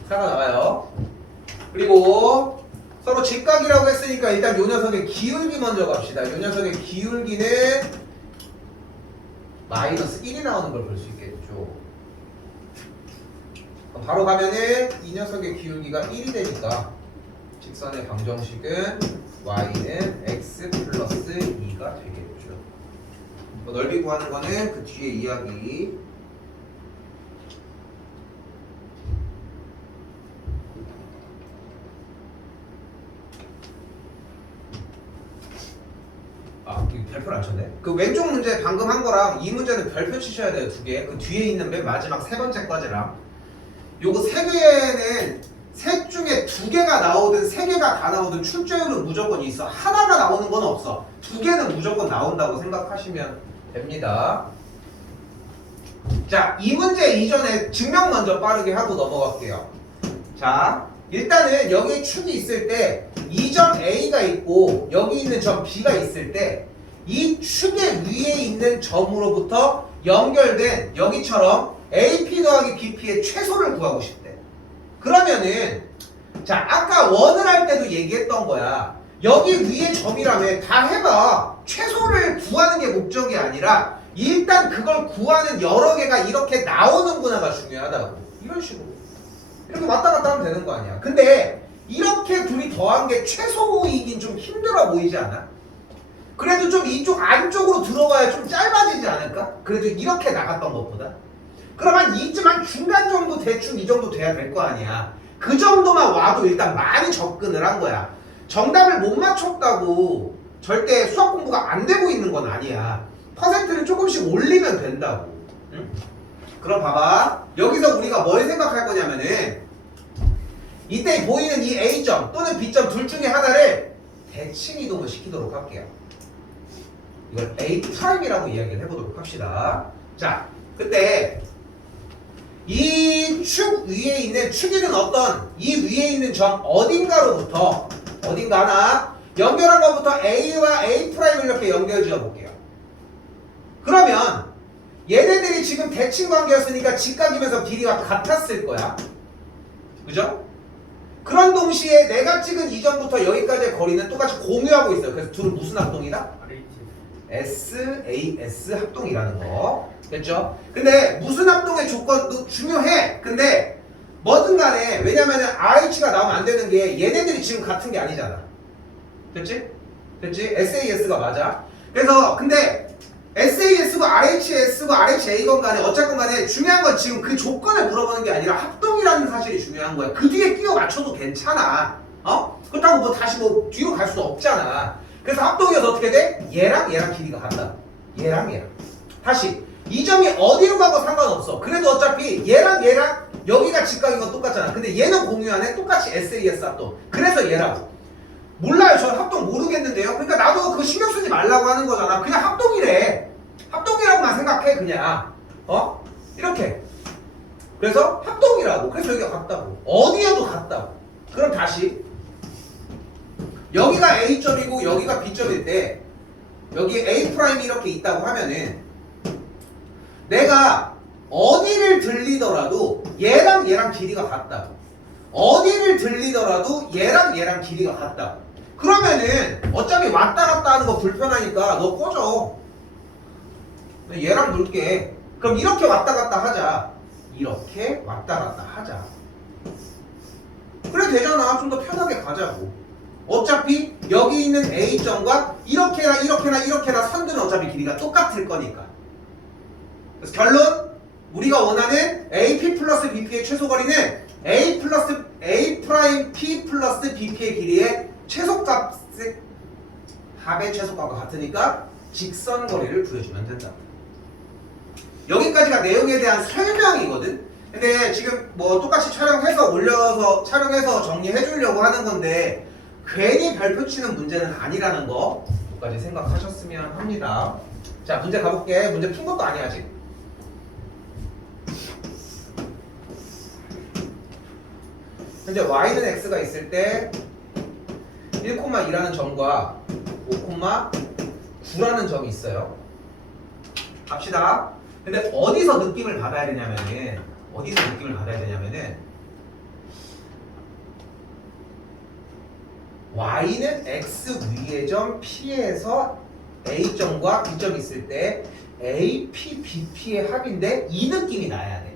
4가 나와요. 그리고 서로 직각이라고 했으니까 일단 요 녀석의 기울기 먼저 갑시다. 요 녀석의 기울기는 마이너스 1이 나오는 걸 볼 수 있겠죠. 바로 가면은 이 녀석의 기울기가 1이 되니까 직선의 방정식은 y는 x 플러스 2가 되겠죠. 넓이 구하는 거는 그 뒤에 이야기. 별표를 안 쳤네. 그 왼쪽 문제 방금 한 거랑 이 문제는 별표 치셔야 돼요. 두 개. 그 뒤에 있는 맨 마지막 세 번째 과제랑. 요거 세 개는 셋 중에 두 개가 나오든 세 개가 다 나오든 출제율은 무조건 있어. 하나가 나오는 건 없어. 두 개는 무조건 나온다고 생각하시면 됩니다. 자, 이 문제 이전에 증명 먼저 빠르게 하고 넘어갈게요. 자, 일단은 여기에 축이 있을 때 이 점 A가 있고 여기 있는 점 B가 있을 때 이 축의 위에 있는 점으로부터 연결된 여기처럼 AP 더하기 BP의 최소를 구하고 싶대. 그러면은 자 아까 원을 할 때도 얘기했던 거야. 여기 위에 점이라며 다 해봐. 최소를 구하는 게 목적이 아니라 일단 그걸 구하는 여러 개가 이렇게 나오는구나가 중요하다고. 이런 식으로 이렇게 왔다 갔다 하면 되는 거 아니야. 근데 이렇게 둘이 더한 게 최소이긴 좀 힘들어 보이지 않아? 그래도 좀 이쪽 안쪽으로 들어가야 좀 짧아지지 않을까? 그래도 이렇게 나갔던 것보다. 그럼 한 이쯤 한 중간 정도 대충 이 정도 돼야 될 거 아니야. 그 정도만 와도 일단 많이 접근을 한 거야. 정답을 못 맞췄다고 절대 수학 공부가 안 되고 있는 건 아니야. 퍼센트를 조금씩 올리면 된다고. 응? 그럼 봐봐. 여기서 우리가 뭘 생각할 거냐면은 이때 보이는 이 A점 또는 B점 둘 중에 하나를 대칭 이동을 시키도록 할게요. 이걸 A'이라고 이야기를 해보도록 합시다. 자, 그때 이 축 위에 있는 축에는 어떤 이 위에 있는 점 어딘가로부터 어딘가 하나 연결한 것부터 A와 A' 이렇게 연결 지어 볼게요. 그러면 얘네들이 지금 대칭 관계였으니까 직각이면서 길이가 같았을 거야. 그죠? 그런 동시에 내가 찍은 이 점부터 여기까지의 거리는 똑같이 공유하고 있어요. 그래서 둘은 무슨 합동이다? SAS 합동이라는 거. 됐죠? 근데 무슨 합동의 조건도 중요해. 근데 뭐든 간에 왜냐면은 RH가 나오면 안 되는 게 얘네들이 지금 같은 게 아니잖아. 됐지? 됐지? SAS가 맞아. 그래서 근데 SAS고 RHS고 RHA건 간에 어쨌건 간에 중요한 건 지금 그 조건을 물어보는 게 아니라 합동이라는 사실이 중요한 거야. 그 뒤에 끼워 맞춰도 괜찮아. 어? 그렇다고 뭐 다시 뭐 뒤로 갈 수도 없잖아. 그래서 합동이어서 어떻게 돼? 얘랑 얘랑 길이가 같다. 얘랑 얘랑. 다시 이 점이 어디로 가고 상관없어. 그래도 어차피 얘랑 얘랑 여기가 직각인 건 똑같잖아. 근데 얘는 공유하네. 똑같이 SAS 합동. 그래서 얘라고. 몰라요. 저는 합동 모르겠는데요. 그러니까 나도 그거 신경 쓰지 말라고 하는 거잖아. 그냥 합동이래. 합동이라고만 생각해 그냥. 어? 이렇게. 그래서 합동이라고. 그래서 여기가 같다고. 어디에도 같다고. 그럼 다시 여기가 A점이고 여기가 B점일 때 여기 A' 이렇게 있다고 하면은 내가 어디를 들리더라도 얘랑 얘랑 길이가 같다고. 어디를 들리더라도 얘랑 얘랑 길이가 같다고. 그러면은 어차피 왔다 갔다 하는 거 불편하니까 너 꺼져. 얘랑 놀게. 그럼 이렇게 왔다 갔다 하자. 이렇게 왔다 갔다 하자. 그래 되잖아. 좀 더 편하게 가자고. 어차피 여기 있는 A점과 이렇게나 이렇게나 이렇게나 선들은 어차피 길이가 똑같을 거니까. 그래서 결론 우리가 원하는 AP 플러스 BP의 최소거리는 A 플러스 A 프라임 P 플러스 BP의 길이의 최소값의 합의 최소값과 같으니까 직선거리를 구해주면 된다. 여기까지가 내용에 대한 설명이거든. 근데 지금 뭐 똑같이 촬영해서 올려서 촬영해서 정리해 주려고 하는 건데 괜히 별표 치는 문제는 아니라는 거까지 생각하셨으면 합니다. 자 문제 가볼게. 문제 푼 것도 아니야 아직. 현재 y는 x가 있을 때 1,2라는 점과 5,9라는 점이 있어요. 갑시다. 근데 어디서 느낌을 받아야 되냐면은 y는 x 위의 점 P에서 A점과 B점이 있을 때 AP, BP의 합인데 이 느낌이 나야 돼.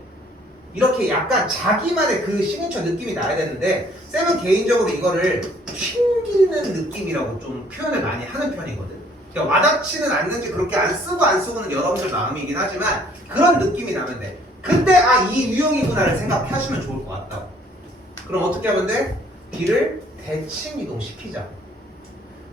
이렇게 약간 자기만의 그 시그니처 느낌이 나야 되는데 쌤은 개인적으로 이거를 튕기는 느낌이라고 좀 표현을 많이 하는 편이거든. 그러니까 와닿지는 않는지 그렇게 안 쓰고는 여러분들 마음이긴 하지만 그런 느낌이 나면 돼. 근데 아 이 유형이구나를 생각하시면 좋을 것 같다. 그럼 어떻게 하면 돼? B를 대칭 이동시키자.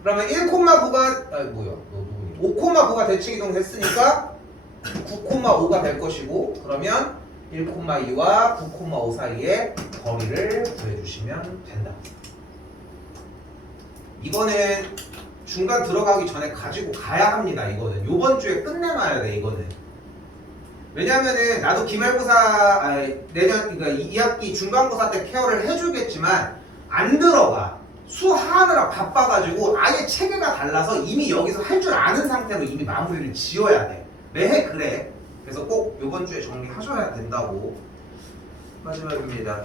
그러면 1,9가 아 뭐야 너 누구니? 5,9가 대칭 이동했으니까 9,5가 될 것이고 그러면 1,2와 9,5 사이의 거리를 구해주시면 된다. 이거는 중간 들어가기 전에 가지고 가야 합니다. 이거는 요번 주에 끝내놔야 돼. 이거는 왜냐면은 나도 기말고사 내년 그러니까 2학기 중간고사 때 케어를 해주겠지만 안 들어가. 수하느라 바빠가지고 아예 체계가 달라서 이미 여기서 할 줄 아는 상태로 이미 마무리를 지어야 돼. 매해 그래. 그래서 꼭 이번 주에 정리하셔야 된다고. 마지막입니다.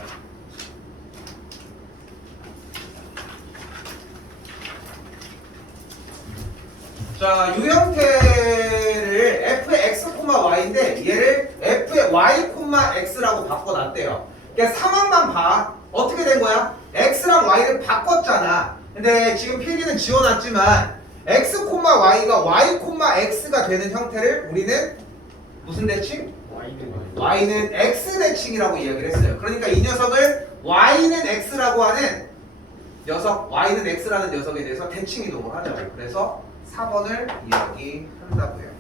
자, 이 형태를 fx,y인데 얘를 fy,x라고 바꿔놨대요. 그러니까 상황만 봐. 어떻게 된 거야? x랑 y를 바꿨잖아. 근데 지금 필기는 지워놨지만 x, y가 y, x가 되는 형태를 우리는 무슨 대칭? y는 x 대칭이라고 이야기를 했어요. 그러니까 이 녀석을 y는 x라고 하는 녀석, y는 x라는 녀석에 대해서 대칭 이동을 하자고. 그래서 4번을 이야기한다고요.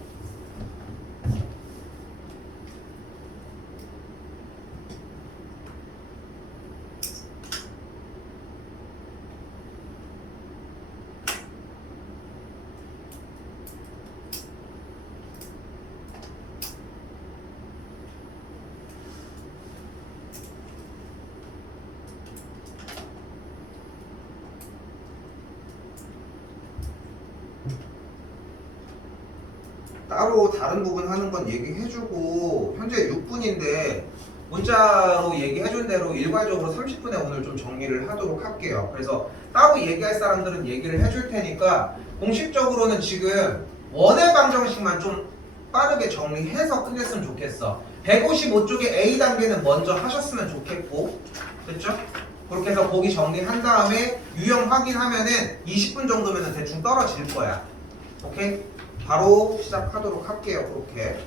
따로 다른 부분 하는 건 얘기해주고 현재 6분인데 문자로 얘기해준 대로 일괄적으로 30분에 오늘 좀 정리를 하도록 할게요. 그래서 따로 얘기할 사람들은 얘기를 해줄 테니까 공식적으로는 지금 원의 방정식만 좀 빠르게 정리해서 끝냈으면 좋겠어. 155쪽에 A 단계는 먼저 하셨으면 좋겠고, 됐죠? 그렇게 해서 보기 정리한 다음에 유형 확인하면은 20분 정도면 대충 떨어질 거야. 오케이? 바로 시작하도록 할게요. 그렇게.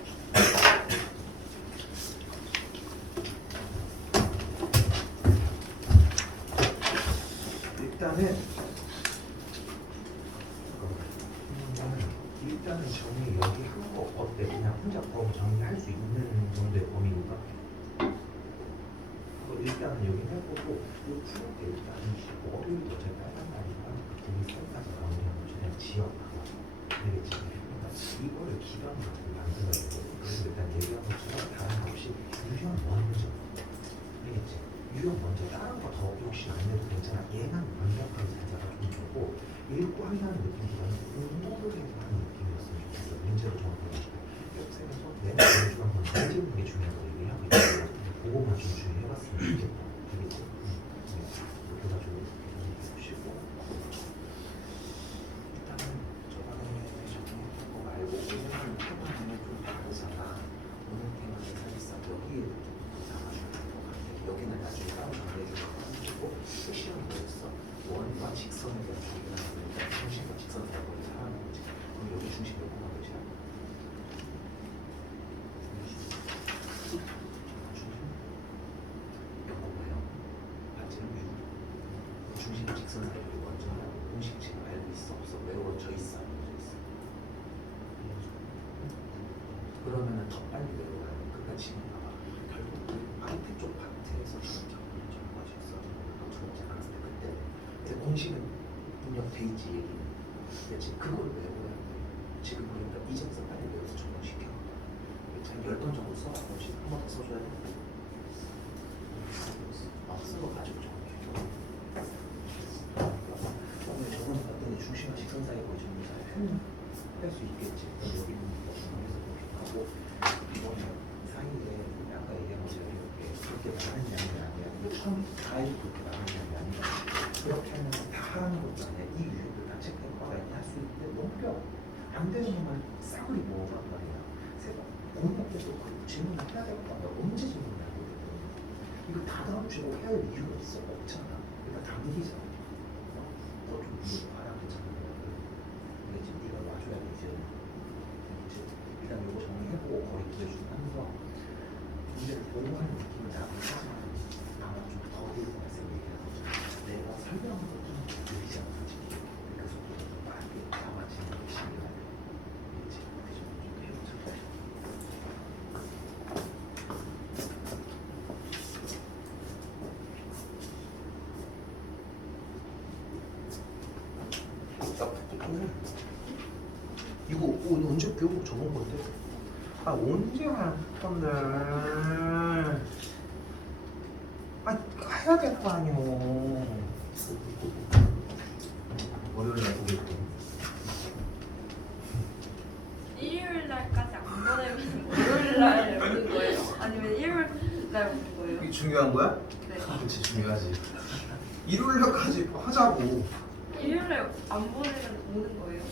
일단은 정리 여기 한 거 어때? 그냥 혼자 범 정리할 수 있는 정도의 범위인가? 일단은 여기 해보고 이거 풀을 때 일단은 월요일도 어차피 빨간 날이니까 거기 선까지 나오면 그냥 지역하고 되겠지? 그러니까 이거를 기반으로 만들어야 돼. 그래서 일단 얘기한 것처럼 다른 없이 유형 먼저 되겠지? 유형 먼저 다른 거 더 욕심 안 내도 괜찮아. 얘만 완벽하게 잘 잡아주면 좋고 읽고 하려는 느낌보다는 공부를 해서 하는 느낌이었으면 좋겠어. 문제를 정확하게 학생에서 내가 제일 중요한 건 문제는 게 중요하다고 얘기하고 있거든. 그거만 좀 주의해봤으면 좋겠다. 되겠지? 그래가지고 쉬고 일단은 저번에 정리한 거 말고 오늘 테마는 좀 다르잖아. 오늘 테마는 사실상 여기에 담아주는 것 같아. 여기는 나중에 따로 정리해줄 것 같고 시험이 뭐였어? 원과 직선에 대한 얘기를 하고 있는데 중심과 직선 사고를 사용하는 거지. 그럼 여기 중심 몇 코마 끝이야? 중심 직선 사이를 먼저 하고 공식 지금 알고 있어 없어? 외워져 있어 안 외워져 있어? 그러면은 더 빨리 외워야 돼. 그러니까 지금 봐봐. 결국 밑에 쪽 파트에서 정거지 있어. 너 수업장 갔을 때 그때 근데 공식은 입력돼 있지 얘기는. 근데 지금 그걸 외워야 돼. 지금 그러니까 이제부터 빨리 외워서 적용시켜. 한 10번 정도 써봐. 공식 한 번 더 써줘야 돼. 쓴 거 가지고 적용해. 오늘 저번에 봤더니 중심과 직선 사이 거의 전부 다 할수 있겠지. 여기는 중앙에서 하고 이번에 사이에 아까 얘기한 것처럼 이렇게 그렇게 많은 양이 아니야. 근데 처음 다이 그렇게 많은 양이 아니라 그렇게 하면 다 하라는 것도 아니야. 이 유형을 다 체크해 봐야 할 수 있는데 넘겨. 안 되는 것만 싸그리 모으란 말이야. 세번 고민할 때도 질문을 해야 될 거 아니야. 언제 질문을 하고 있거든. 이거 다 다음 주에 해야 될 이유가 있어? 없잖아. 그러니까 당기잖아. 너좀 봐야 괜찮은데. 근데 지금 네가 와줘야 돼 이제. 일단 이거 정리해보고 거리 구해주면서 문제를 보고 하는 느낌을 나는 하지만 아마 좀 더딜 것 같아서 얘기하거든. 내가 설명한 것도 느리지 않아 솔직히. 그 속도가 좀 빠르게 담아지는 게 신기하네. 그렇지? 그 정도 좀 해보자. 이거 오늘 언제 교복 적은 건데? 아 언제 할 건데? 아 해야 될 거 아니오. 월요일 날 보겠고. 일요일 날까지 안 보내면 월요일 날 오는 거예요? 아니면 일요일 날 오는 거예요? 이게 중요한 거야? 네. 그렇지, 중요하지. 일요일 날까지 하자고. 일요일 날 안 보내면 오는 거예요?